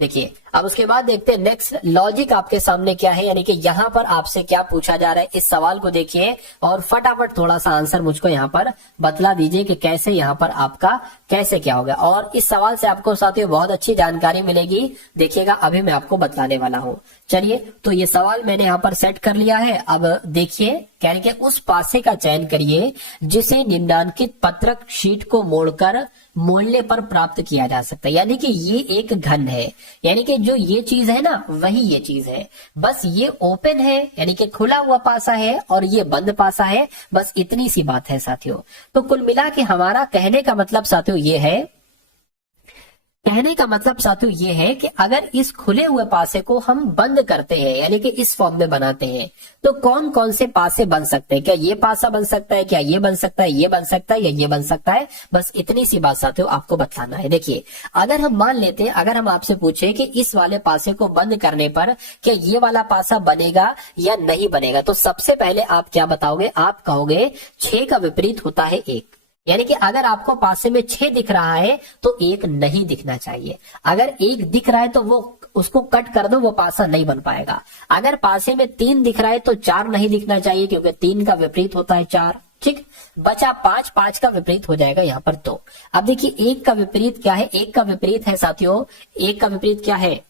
देखिए अब उसके बाद देखते हैं नेक्स्ट लॉजिक आपके सामने क्या है, यानी कि यहां पर आपसे क्या पूछा जा रहा है। इस सवाल को देखिए और फटाफट थोड़ा सा आंसर मुझको यहां पर बतला दीजिए कि कैसे यहां पर आपका कैसे क्या होगा। और इस सवाल से आपको साथियों बहुत अच्छी जानकारी मिलेगी। देखिएगा अभी मैं आपको बतलाने वाला हूं। चलिए, तो ये सवाल मैंने यहां पर सेट कर लिया है। अब देखिए कह रहे कि उस पासे का चयन करिए जिसे निम्नांकित पत्रक शीट को मोड़कर मोड़ने पर प्राप्त किया जा सकता है। यानी कि ये एक घन है, यानी कि जो ये चीज है ना वही ये चीज है, बस ये ओपन है यानी कि खुला हुआ पासा है और ये बंद पासा है, बस इतनी सी बात है साथियों। तो कुल मिला के हमारा कहने का मतलब साथियों ये है, कहने का मतलब साथियों ये है कि अगर इस खुले हुए पासे को हम बंद करते हैं यानी कि इस फॉर्म में बनाते हैं तो कौन कौन से पासे बन सकते हैं। क्या ये पासा बन सकता है, क्या ये बन सकता है, ये बन सकता है या ये बन सकता है, बस इतनी सी बात साथियों आपको बताना है। देखिए अगर हम मान लेते हैं, अगर हम आपसे पूछे कि इस वाले पासे को बंद करने पर क्या ये वाला पासा बनेगा या नहीं बनेगा, तो सबसे पहले आप क्या बताओगे, आप कहोगे 6 का विपरीत होता है 1। यानी कि अगर आपको पासे में 6 दिख रहा है तो 1 नहीं दिखना चाहिए। अगर 1 दिख रहा है तो वो उसको कट कर दो, वो पासा नहीं बन पाएगा। अगर पासे में 3 दिख रहा है तो 4 नहीं दिखना चाहिए क्योंकि 3 का विपरीत होता है 4। ठीक, बचा 5, 5 का विपरीत हो जाएगा यहाँ पर। तो अब देखिए 1 का विपरीत क्या है, 1 का विपरीत है साथियों, 1 का विपरीत क्या है,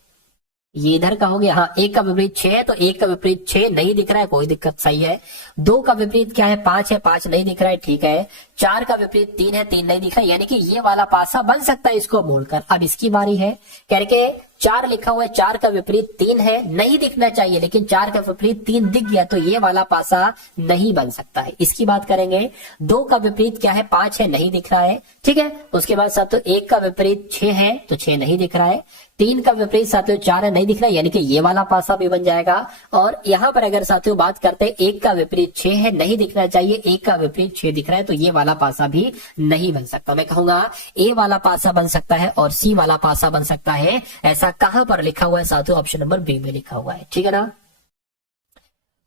ये इधर का हो गया। हाँ, 1 का विपरीत 6 है तो 1 का विपरीत 6 नहीं दिख रहा है, कोई दिक्कत, सही है। 2 का विपरीत क्या है, 5 है, 5 नहीं दिख रहा है, ठीक है। 4 का विपरीत 3 है, 3 नहीं दिख रहा है, यानी कि ये वाला पासा बन सकता है इसको मोड़कर। अब इसकी बारी है, कह रहे के 4 लिखा हुआ है, 4 का विपरीत 3 है, नहीं दिखना चाहिए, लेकिन 4 का विपरीत 3 दिख गया तो ये वाला पासा नहीं बन सकता है, इसकी बात करेंगे। 2 का विपरीत क्या है, 5 है, नहीं दिख रहा है, ठीक है। उसके बाद साथियों 1 का विपरीत 6 है तो 6 नहीं दिख रहा है। 3 का विपरीत साथियों 4 है, नहीं दिख रहा है, यानी कि ये वाला पासा भी बन जाएगा। और यहाँ पर अगर साथियों बात करते हैं 1 का विपरीत 6 है, नहीं दिखना चाहिए, 1 का विपरीत 6 दिख रहा है तो ये वाला पासा भी नहीं बन सकता। मैं कहूंगा ए वाला पासा बन सकता है और सी वाला पासा बन सकता है। ऐसा कहां पर लिखा हुआ है साथियों, ऑप्शन नंबर बी में लिखा हुआ है, ठीक है ना।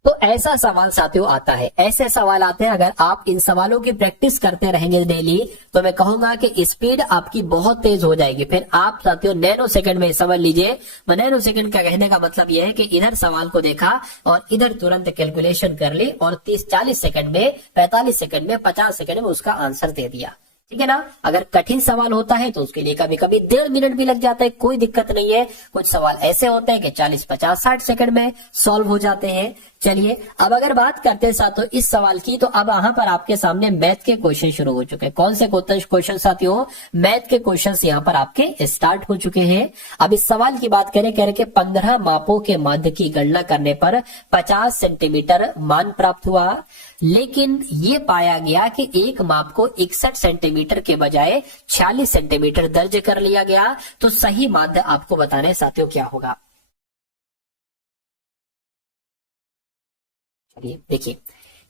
तो ऐसा सवाल साथियों आता है, ऐसे सवाल आते हैं। अगर आप इन सवालों की प्रैक्टिस करते रहेंगे डेली तो मैं कहूंगा कि स्पीड आपकी बहुत तेज हो जाएगी। फिर आप साथियों नैनो सेकंड में समझ लीजिए। नैनो सेकंड का कहने का मतलब यह है कि इधर सवाल को देखा और इधर तुरंत कैलकुलेशन कर ली और 30-40 सेकंड में, 45 सेकंड में, 50 सेकंड में उसका आंसर दे दिया, ठीक है ना। अगर कठिन सवाल होता है तो उसके लिए कभी कभी 1.5 मिनट भी लग जाता है, कोई दिक्कत नहीं है। कुछ सवाल ऐसे होते हैं कि 40, 50, 60 सेकंड में सॉल्व हो जाते हैं। चलिए अब अगर बात करते हैं साथियों इस सवाल की, तो अब यहाँ पर आपके सामने मैथ के क्वेश्चन शुरू हो चुके हैं। कौन से क्वेश्चन साथियों, मैथ के क्वेश्चन यहाँ पर आपके स्टार्ट हो चुके हैं। अब इस सवाल की बात करें, कह रहे कि 15 मापों के माध्य की गणना करने पर 50 सेंटीमीटर मान प्राप्त हुआ, लेकिन ये पाया गया कि एक माप को 61 सेंटीमीटर के बजाय 46 सेंटीमीटर दर्ज कर लिया गया। तो सही माध्य आपको बताना है साथियों क्या होगा। चलिए देखिए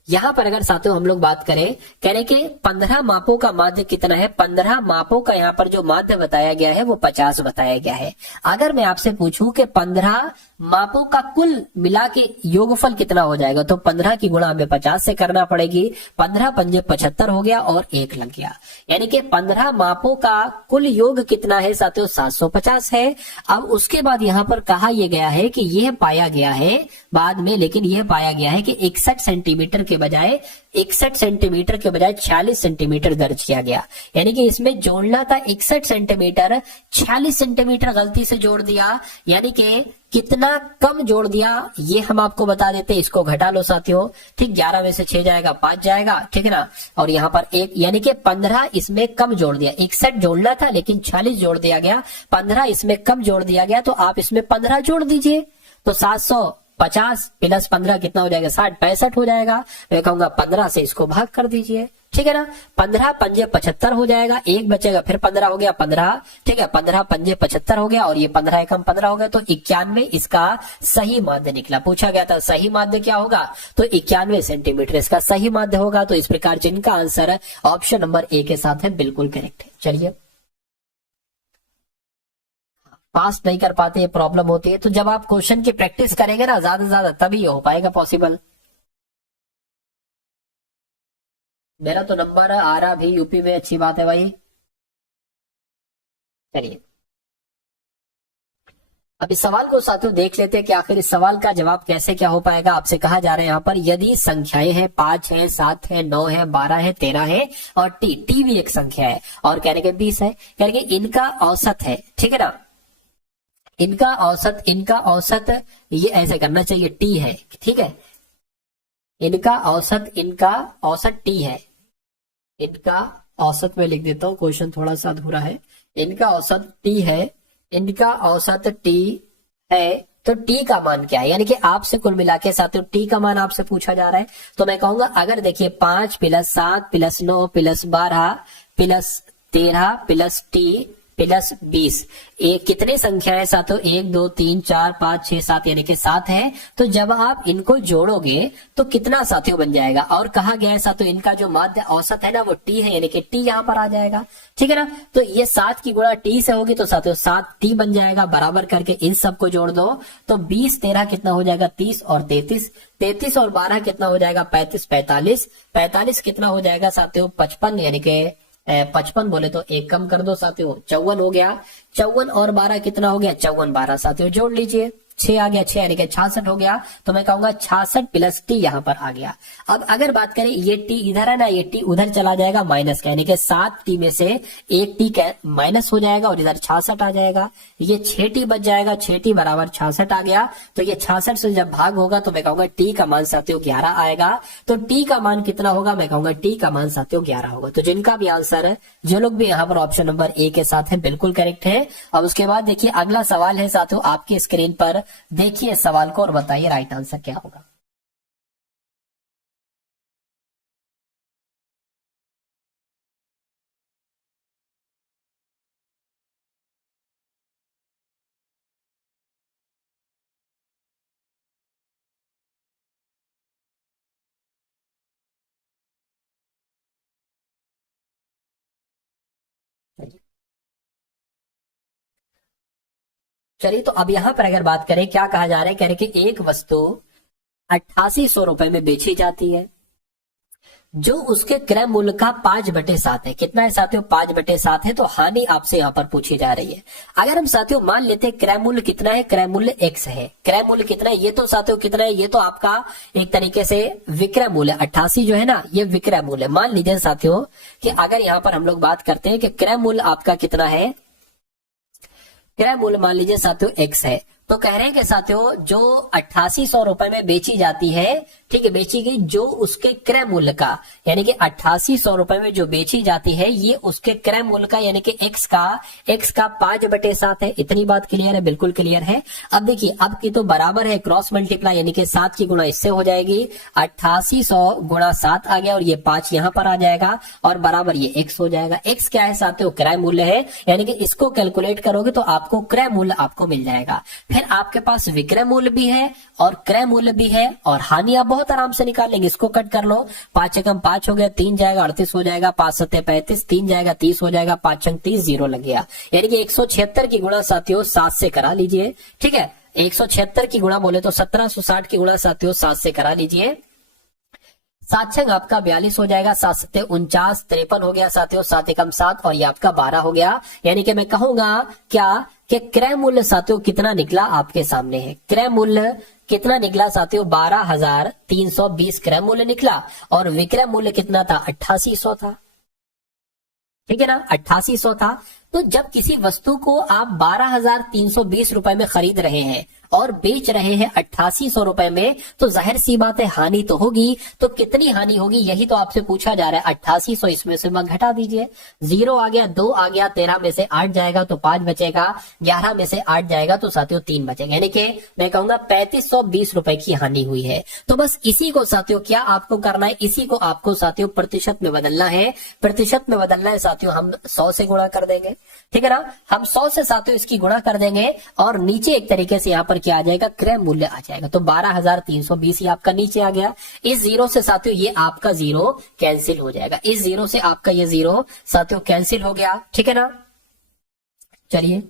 यहां पर अगर साथियों हम लोग बात करें, कह रहे कि 15 मापों का माध्य कितना है, 15 मापों का यहाँ पर जो माध्य बताया गया है वो 50 बताया गया है। अगर मैं आपसे पूछूं कि 15 मापों का कुल मिला के योगफल कितना हो जाएगा, तो 15 की गुणा हमें 50 से करना पड़ेगी। 15 पंजे 75 हो गया और 1 लग गया, यानी कि 15 मापों का कुल योग कितना है साथियों, 750 है। अब उसके बाद यहाँ पर कहा यह गया है कि यह पाया गया है बाद में, लेकिन यह पाया गया है कि 61 सेंटीमीटर के बजाय 61 सेंटीमीटर के बजाय 46 सेंटीमीटर दर्ज किया गया। यानी कि इसमें जोड़ना था 61 सेंटीमीटर, 46 सेंटीमीटर गलती से जोड़ दिया, यानी कि कितना कम जोड़ दिया ये हम आपको बता देते हैं। इसको घटा लो साथियों, ठीक, 11 में से 6 जाएगा 5 जाएगा, ठीक है ना। और यहाँ पर 1 यानी कि 15 इसमें कम जोड़ दिया, 61 जोड़ना था लेकिन 46 जोड़ दिया गया, 15 इसमें कम जोड़ दिया गया, तो आप इसमें 15 जोड़ दीजिए तो 750 प्लस 15 कितना हो जाएगा, 60, 65 हो जाएगा। मैं कहूंगा 15 से इसको भाग कर दीजिए, ठीक है ना। 15 पंजे 75 हो जाएगा, एक बचेगा, फिर 15 हो गया 15, ठीक है, 15 पंजे 75 हो गया और ये 15 एकम 15 हो गया, तो 91 इसका सही माध्य निकला। पूछा गया था सही माध्य क्या होगा, तो 91 सेंटीमीटर इसका सही माध्य होगा। तो इस प्रकार जिनका आंसर ऑप्शन नंबर ए के साथ है बिल्कुल करेक्ट है। चलिए, पास नहीं कर पाते, ये प्रॉब्लम होती है। तो जब आप क्वेश्चन की प्रैक्टिस करेंगे ना ज्यादा से ज्यादा, तभी हो पाएगा पॉसिबल। मेरा तो नंबर आ रहा भी यूपी में, अच्छी बात है भाई। चलिए, अब इस सवाल को साथियों देख लेते हैं कि आखिर इस सवाल का जवाब कैसे क्या हो पाएगा। आपसे कहा जा रहा है यहाँ पर यदि संख्याएं हैं 5 है, 7 है, 9 है, 12 है, 13 है और टी भी एक संख्या है और कहने के 20 है, कहने के इनका औसत है, ठीक है ना, इनका औसत ये ऐसे करना चाहिए, टी है, ठीक है, इनका औसत टी है, इनका औसत में लिख देता हूं, क्वेश्चन थोड़ा सा अधूरा है। इनका औसत टी है, इनका औसत टी है, तो टी का मान क्या है, यानी कि आपसे कुल मिला के साथियों टी का मान आपसे पूछा जा रहा है। तो मैं कहूंगा अगर देखिए 5 + 7 + 9 + 12 + 13 + टी + 20, ये कितने संख्या है साथियों, 1 2 3 4 5 6 7 यानी कि 7 है। तो जब आप इनको जोड़ोगे तो कितना साथियों बन जाएगा, और कहा गया है साथियों इनका जो माध्य औसत है ना वो टी है, यानी कि टी यहाँ पर आ जाएगा, ठीक है ना। तो ये 7 की गुणा टी से होगी तो साथियों 7 टी बन जाएगा, बराबर करके इन सबको जोड़ दो तो 20 13 कितना हो जाएगा, 30 और 33, 33 और 12 कितना हो जाएगा, 35, 45, 45 कितना हो जाएगा साथियों, 55, यानी कि 55 बोले तो एक कम कर दो साथियों, 54 हो गया, 54 और 12 कितना हो गया, 54 12 साथियों जोड़ लीजिए, 6 आ गया, 6 यानी कि 66 हो गया। तो मैं कहूंगा 66 + टी यहाँ पर आ गया। अब अगर बात करें ये टी इधर है ना, ये टी उधर चला जाएगा माइनस का, यानी कि 7 टी में से 1 टी माइनस हो जाएगा और इधर 66 आ जाएगा, ये 6 टी बच जाएगा, 6 टी बराबर 66 आ गया। तो ये 66 से जब भाग होगा तो मैं कहूंगा टी का मान साथियों 11 आएगा। तो टी का मान कितना होगा, मैं कहूंगा टी का मान साथियों 11 होगा। तो जिनका भी आंसर है, जो लोग भी यहाँ पर ऑप्शन नंबर ए के साथ है बिल्कुल करेक्ट है। अब उसके बाद देखिए अगला सवाल है साथियों आपकी स्क्रीन पर, देखिए सवाल को और बताइए राइट आंसर क्या होगा। चलिए, तो अब यहां पर अगर बात करें क्या कहा जा रहा है, कह रहे कि एक वस्तु 8800 रुपए में बेची जाती है जो उसके क्रय मूल्य का 5/7 है। कितना है साथियों, 5/7 है। तो हानि आपसे यहाँ पर पूछी जा रही है। अगर हम साथियों मान लेते हैं क्रय मूल्य कितना है, क्रय मूल्य x है, क्रय मूल्य कितना है, ये तो साथियों कितना है, ये तो आपका एक तरीके से विक्रय मूल्य 88 जो है ना, ये विक्रय मूल्य। मान लीजिए साथियों कि अगर यहाँ पर हम लोग बात करते हैं कि क्रय मूल्य आपका कितना है, क्रय मूल्य मान लीजिए साथियों x है, तो कह रहे हैं कि साथियों जो 8800 रुपए में बेची जाती है, ठीक है, बेची गई जो उसके क्रय मूल्य का, यानी कि 8800 रुपए में जो बेची जाती है ये उसके क्रय मूल्य का, यानी कि x का 5/7 है। इतनी बात क्लियर है, बिल्कुल क्लियर है। अब देखिए अब की तो बराबर है, क्रॉस मल्टीप्लाई, यानी कि 7 की गुणा इससे हो जाएगी, 8800 गुणा 7 आ गया और ये 5 यहाँ पर आ जाएगा और बराबर ये x हो जाएगा। x क्या है साथियों, क्रय मूल्य है, यानी कि इसको कैलकुलेट करोगे तो आपको क्रय मूल्य आपको मिल जाएगा। फिर आपके पास विक्रय मूल्य भी है और क्रय मूल्य भी है, और हानि आप बहुत आराम से निकाल लेंगे। इसको कट कर लो, 5 एकम 5 हो गया, 3 जाएगा 38 हो जाएगा, 5 सत्ते 35, 3 जाएगा 30 हो जाएगा, 5 छंग 30, 0 लग गया। यानी कि 176 की गुणा साथियों 7 से करा लीजिए, ठीक है, 176 की गुणा बोले तो 1760 की गुणा साथियों 7 से करा लीजिए। 7 छंग आपका 42 हो जाएगा, 7 सत्ते 49, 53 हो गया साथियों, 7 एकम 7 और ये आपका 12 हो गया। यानी कि मैं कहूंगा क्या कि क्रय मूल्य साथियों कितना निकला आपके सामने है, क्रय मूल्य कितना निकला साथियों, 12,320 क्रय मूल्य निकला और विक्रय मूल्य कितना था, 8800 था, ठीक है ना, 8800 था। तो जब किसी वस्तु को आप 12,320 रुपए में खरीद रहे हैं और बेच रहे हैं 8800 रुपए में, तो जाहिर सी बात है हानि तो होगी। तो कितनी हानि होगी यही तो आपसे पूछा जा रहा है। 8800 इसमें से मत घटा दीजिए, 0 आ गया, 2 आ गया, 13 में से 8 जाएगा तो 5 बचेगा, 11 में से 8 जाएगा तो साथियों 3 बचेगा, यानी कि मैं कहूंगा 3520 रुपए की हानि हुई है। तो बस इसी को साथियों क्या आपको करना है, इसी को आपको साथियों प्रतिशत में बदलना है। प्रतिशत में बदलना है साथियों, हम 100 से गुणा कर देंगे, ठीक है ना। हम 100 से साथियों इसकी गुणा कर देंगे और नीचे एक तरीके से यहाँ पर क्या आ जाएगा, क्रय मूल्य आ जाएगा। तो 12320 ये आपका नीचे आ गया। इस जीरो से साथियों ये आपका जीरो कैंसिल हो जाएगा, इस जीरो से आपका ये जीरो साथियों कैंसिल हो गया, ठीक है ना। चलिए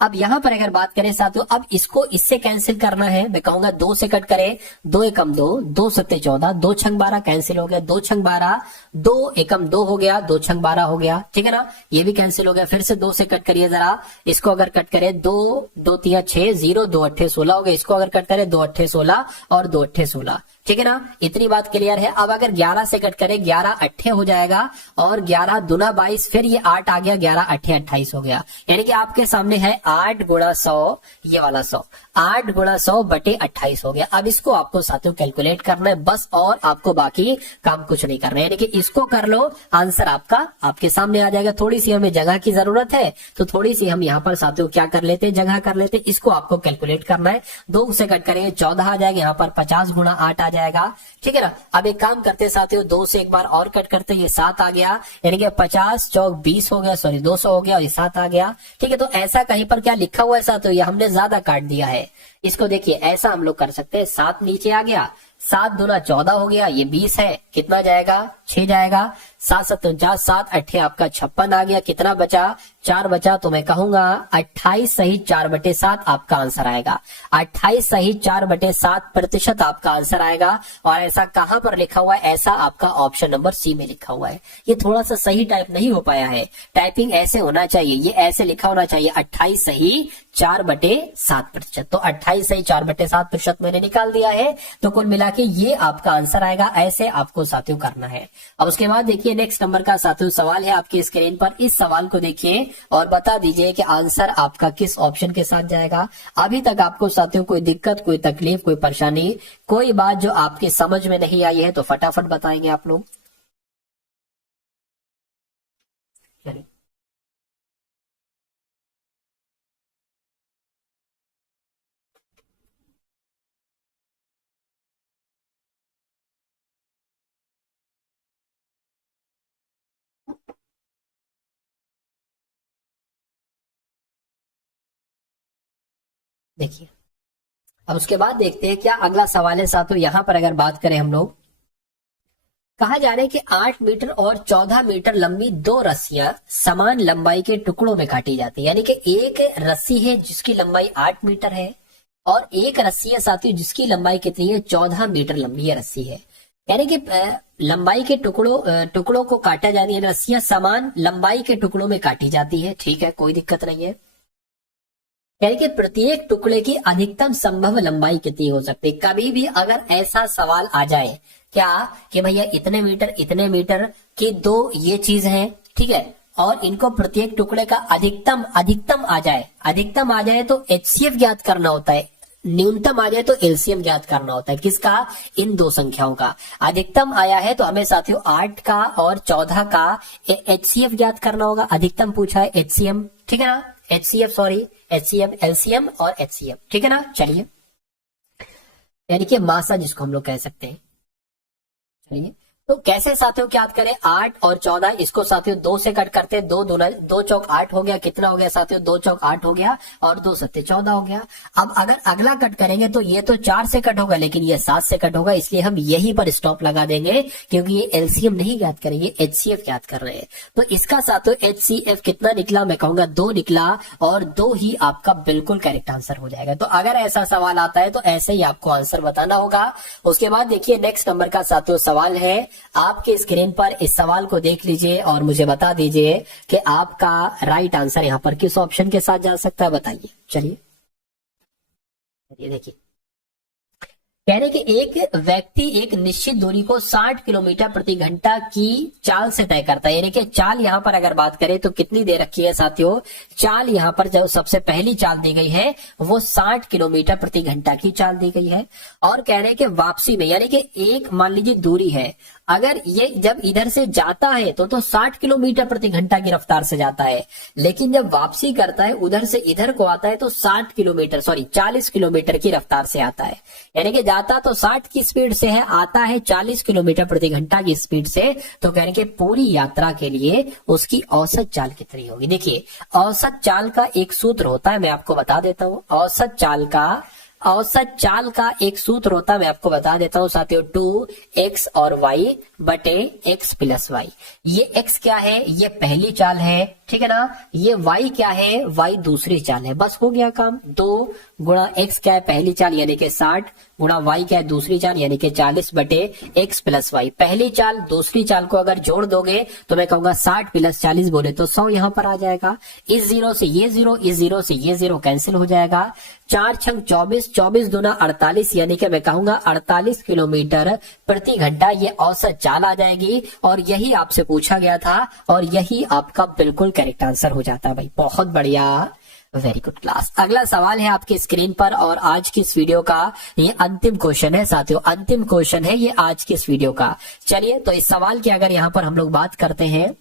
अब यहां पर अगर बात करें साथियों, अब इसको इससे कैंसिल करना है, मैं कहूंगा 2 से कट करें, 2 एकम 2, 2 सत्ते 14, 2 छंग 12 कैंसिल हो गया, 2 छंग 12, 2 एकम 2 हो गया, 2 छंग 12 हो गया, ठीक है ना। ये भी कैंसिल हो गया। फिर से 2 से कट करिए जरा, इसको अगर कट करें 2 2 3 6 0, 2 8 16 हो गया। इसको अगर कट करें 2 8 16 और 2 8 16, ठीक है ना। इतनी बात क्लियर है। अब अगर 11 से कट करें 11 8 हो जाएगा और 11 दूना 22, फिर ये 8 आ गया, 11 8 28 हो गया। यानी कि आपके सामने है 8 गुणा 100, ये वाला 100, 8 गुणा 100 बटे 28 हो गया। अब इसको आपको साथियों कैलकुलेट करना है बस, और आपको बाकी काम कुछ नहीं करना है। यानी कि इसको कर लो, आंसर आपका आपके सामने आ जाएगा। थोड़ी सी हमें जगह की जरूरत है तो थोड़ी सी हम यहाँ पर साथियों क्या कर लेते हैं, जगह कर लेते हैं। इसको आपको कैलकुलेट करना है। 2 से कट करेंगे 14 आ जाएगा, यहाँ पर 50 गुणा 8 आ जाएगा, ठीक है ना। अब एक काम करते हैं साथियों, 2 से एक बार और कट करते हैं, ये 7 आ गया, यानी कि 50 चौक 20 हो गया, सॉरी 200 हो गया और ये 7 आ गया, ठीक है। तो ऐसा कहीं पर क्या लिखा हुआ है साथियों, ये हमने ज्यादा काट दिया है। इसको देखिए ऐसा हम लोग कर सकते हैं, 7 नीचे आ गया, 7 दूना 14 हो गया, ये 20 है, कितना जाएगा 6 जाएगा, 7 7 49, 7 8 आपका 56 आ गया, कितना बचा 4 बचा। तो मैं कहूंगा 28 सही 4/7 आपका आंसर आएगा। 28 सही 4/7 प्रतिशत आपका आंसर आएगा। और ऐसा कहां पर लिखा हुआ है, ऐसा आपका ऑप्शन नंबर सी में लिखा हुआ है। ये थोड़ा सा सही टाइप नहीं हो पाया है, टाइपिंग ऐसे होना चाहिए, ये ऐसे लिखा होना चाहिए 28 सही 4/7 प्रतिशत। तो 28 सही 4/7 प्रतिशत मैंने निकाल दिया है। तो कुल मिला के ये आपका आंसर आएगा। ऐसे आपको साथियों करना है। अब उसके बाद देखिए नेक्स्ट नंबर का साथियों सवाल है आपकी स्क्रीन पर। इस सवाल को देखिए और बता दीजिए कि आंसर आपका किस ऑप्शन के साथ जाएगा। अभी तक आपको साथियों कोई दिक्कत, कोई तकलीफ, कोई परेशानी, कोई बात जो आपके समझ में नहीं आई है तो फटाफट बताएंगे आप लोग। चलिए देखिए अब उसके बाद देखते हैं क्या अगला सवाल है साथियों। यहां पर अगर बात करें हम लोग, कहा जा रहा है कि 8 मीटर और 14 मीटर लंबी 2 रस्सियां समान लंबाई के टुकड़ों में काटी जाती है। यानी कि एक रस्सी है जिसकी लंबाई 8 मीटर है और एक रस्सी है साथियों जिसकी लंबाई कितनी है, 14 मीटर लंबी ये रस्सी है। यानी कि लंबाई के टुकड़ों को काटा जाती है, रस्सियां समान लंबाई के टुकड़ों में काटी जाती है, ठीक है, कोई दिक्कत नहीं है। यानी कि प्रत्येक टुकड़े की अधिकतम संभव लंबाई कितनी हो सकती है। कभी भी अगर ऐसा सवाल आ जाए क्या कि भैया इतने मीटर की 2 ये चीज है, ठीक है, और इनको प्रत्येक टुकड़े का अधिकतम आ जाए तो एचसीएफ ज्ञात करना होता है, न्यूनतम आ जाए तो एलसीएम ज्ञात करना होता है। किसका, इन 2 संख्याओं का। अधिकतम आया है तो हमें साथियों 8 का और 14 का एचसीएफ ज्ञात करना होगा। अधिकतम पूछा है एचसीएम, ठीक है ना, एचसीएफ एलसीएम और एचसीएफ, ठीक है ना। चलिए यानी कि मासा जिसको हम लोग कह सकते हैं। चलिए तो कैसे साथियों क्या करें, 8 और 14 इसको साथियों 2 से कट करते हैं, 2 चौक 8 हो गया, कितना हो गया साथियों 2 चौक 8 हो गया और 2 सत्ते 14 हो गया। अब अगर अगला कट करेंगे तो ये तो 4 से कट होगा लेकिन ये 7 से कट होगा, इसलिए हम यहीं पर स्टॉप लगा देंगे क्योंकि ये एलसीएम नहीं ज्ञात करेंगे, एचसीएफ ज्ञात कर रहे हैं। तो इसका साथियों एचसीएफ कितना निकला, मैं कहूंगा 2 निकला और 2 ही आपका बिल्कुल करेक्ट आंसर हो जाएगा। तो अगर ऐसा सवाल आता है तो ऐसे ही आपको आंसर बताना होगा। उसके बाद देखिए नेक्स्ट नंबर का साथियों सवाल है आपके स्क्रीन पर। इस सवाल को देख लीजिए और मुझे बता दीजिए कि आपका राइट आंसर यहां पर किस ऑप्शन के साथ जा सकता है, बताइए। चलिए देखिए कह रहे कि एक व्यक्ति एक निश्चित दूरी को 60 किलोमीटर प्रति घंटा की चाल से तय करता है। यानी कि चाल यहाँ पर अगर बात करें तो कितनी दे रखी है साथियों, चाल यहाँ पर जो सबसे पहली चाल दी गई है वो 60 किलोमीटर प्रति घंटा की चाल दी गई है। और कह रहे हैं कि वापसी में, यानी कि एक मान लीजिए दूरी है, अगर ये जब इधर से जाता है तो 60 किलोमीटर प्रति घंटा की रफ्तार से जाता है, लेकिन जब वापसी करता है उधर से इधर को आता है तो 40 किलोमीटर की रफ्तार से आता है। यानी कि जाता तो 60 की स्पीड से है, आता है 40 किलोमीटर प्रति घंटा की स्पीड से। तो कह रहे कि पूरी यात्रा के लिए उसकी औसत चाल कितनी होगी। देखिए औसत चाल का एक सूत्र होता है, मैं आपको बता देता हूं। औसत चाल का एक सूत्र होता है, मैं आपको बता देता हूं साथियों, 2x और y बटे x प्लस y। ये x क्या है, ये पहली चाल है, ठीक है ना। ये y क्या है, y दूसरी चाल है। बस हो गया काम। 2 गुणा x क्या है, पहली चाल यानी कि 60, गुणा y क्या है, दूसरी चाल यानी कि 40 बटे x प्लस y। पहली चाल दूसरी चाल को अगर जोड़ दोगे तो मैं कहूंगा 60 प्लस 40 बोले तो 100 यहां पर आ जाएगा। इस जीरो से ये जीरो, इस जीरो से ये जीरो कैंसिल हो जाएगा। 4 छंग 24, 24 दूना 48, यानी कि मैं कहूंगा 48 किलोमीटर प्रति घंटा ये औसत चाल आ जाएगी। और यही आपसे पूछा गया था और यही आपका बिल्कुल करेक्ट आंसर हो जाता है भाई। बहुत बढ़िया, वेरी गुड क्लास। अगला सवाल है आपकी स्क्रीन पर और आज की इस वीडियो का ये अंतिम क्वेश्चन है साथियों, अंतिम क्वेश्चन है ये आज की इस वीडियो का। चलिए तो इस सवाल की अगर यहाँ पर हम लोग बात करते हैं,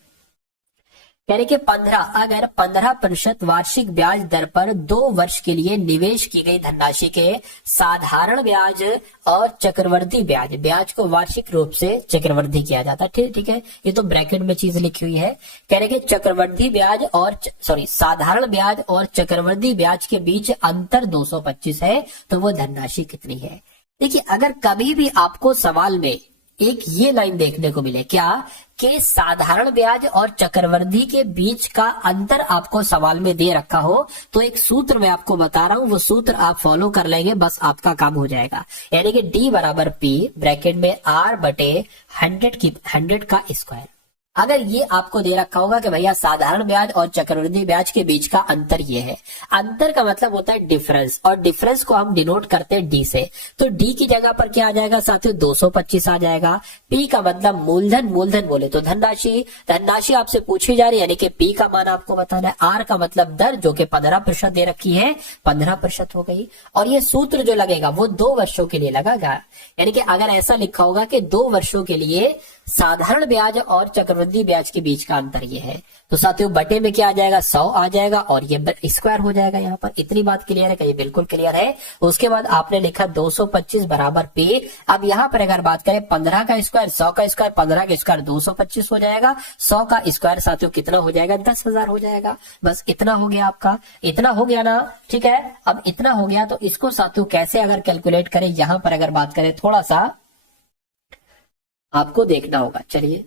यानी कि 15% वार्षिक ब्याज दर पर 2 वर्ष के लिए निवेश की गई धनराशि के साधारण ब्याज और चक्रवृद्धि ब्याज को वार्षिक रूप से चक्रवृद्धि किया जाता है। ठीक है, ये तो ब्रैकेट में चीज लिखी हुई है। कह रहे कि चक्रवृद्धि ब्याज और साधारण ब्याज और चक्रवृद्धि ब्याज के बीच अंतर 225 है, तो वो धनराशि कितनी है। देखिए अगर कभी भी आपको सवाल में एक ये लाइन देखने को मिले क्या कि साधारण ब्याज और चक्रवृद्धि के बीच का अंतर आपको सवाल में दे रखा हो, तो एक सूत्र मैं आपको बता रहा हूं, वो सूत्र आप फॉलो कर लेंगे, बस आपका काम हो जाएगा। यानी कि D बराबर P ब्रैकेट में R बटे 100 का स्क्वायर। अगर ये आपको दे रखा होगा कि भैया साधारण ब्याज और चक्रवृद्धि ब्याज के बीच का अंतर ये है, अंतर का मतलब होता है डिफरेंस, और डिफरेंस को हम डिनोट करते हैं डी से। तो डी की जगह पर क्या आ जाएगा साथियों, 225 आ जाएगा। पी का मतलब मूलधन बोले तो धनराशि आपसे पूछी जा रही है, यानी कि पी का मान आपको बताना है। आर का मतलब दर, जो कि 15% दे रखी है, 15% हो गई। और ये सूत्र जो लगेगा वो 2 वर्षों के लिए लगेगा। यानी कि अगर ऐसा लिखा होगा कि 2 वर्षों के लिए साधारण ब्याज और चक्रवृद्धि ब्याज के बीच का अंतर ये है, तो साथियों बटे में क्या आ जाएगा, 100 आ जाएगा और ये स्क्वायर हो जाएगा। यहाँ पर इतनी बात क्लियर है, ये बिल्कुल क्लियर है। उसके बाद आपने लिखा 225 बराबर पे। अब यहाँ पर अगर बात करें 15 का स्क्वायर, 100 का स्क्वायर, 15 का स्क्वायर 225 हो जाएगा, 100 का स्क्वायर साथियों कितना हो जाएगा, 10,000 हो जाएगा। बस इतना हो गया आपका, इतना हो गया ना, ठीक है। अब इतना हो गया तो इसको साथियों कैसे अगर कैलकुलेट करें, यहाँ पर अगर बात करें थोड़ा सा आपको देखना होगा। चलिए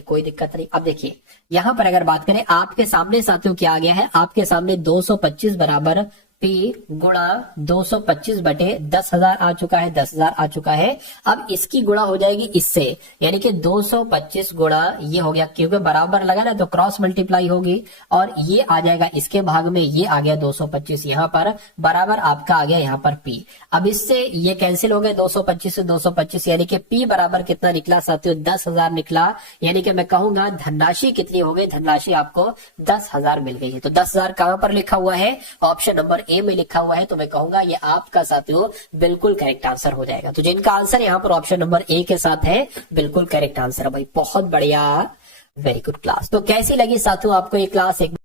कोई दिक्कत नहीं। अब देखिए यहां पर अगर बात करें, आपके सामने साथियों क्या आ गया है, आपके सामने 225 बराबर P गुणा 225 बटे 10,000 आ चुका है, 10,000 आ चुका है। अब इसकी गुणा हो जाएगी इससे, यानी कि 225 गुणा ये हो गया, क्योंकि बराबर लगा ना तो क्रॉस मल्टीप्लाई होगी, और ये आ जाएगा इसके भाग में, ये आ गया 225 यहाँ पर, बराबर आपका आ गया यहाँ पर P। अब इससे ये कैंसिल हो गया, 225 से 225, यानी कि P बराबर कितना निकला साथियों, 10,000 निकला। यानी कि मैं कहूंगा धनराशि कितनी हो गई, धनराशि आपको 10,000 मिल गई है। तो 10,000 कहां पर लिखा हुआ है, ऑप्शन नंबर ए में लिखा हुआ है। तो मैं कहूंगा ये आपका साथियों बिल्कुल करेक्ट आंसर हो जाएगा। तो जिनका आंसर यहाँ पर ऑप्शन नंबर ए के साथ है, बिल्कुल करेक्ट आंसर है भाई। बहुत बढ़िया, वेरी गुड क्लास। तो कैसी लगी साथियों आपको ये क्लास, एक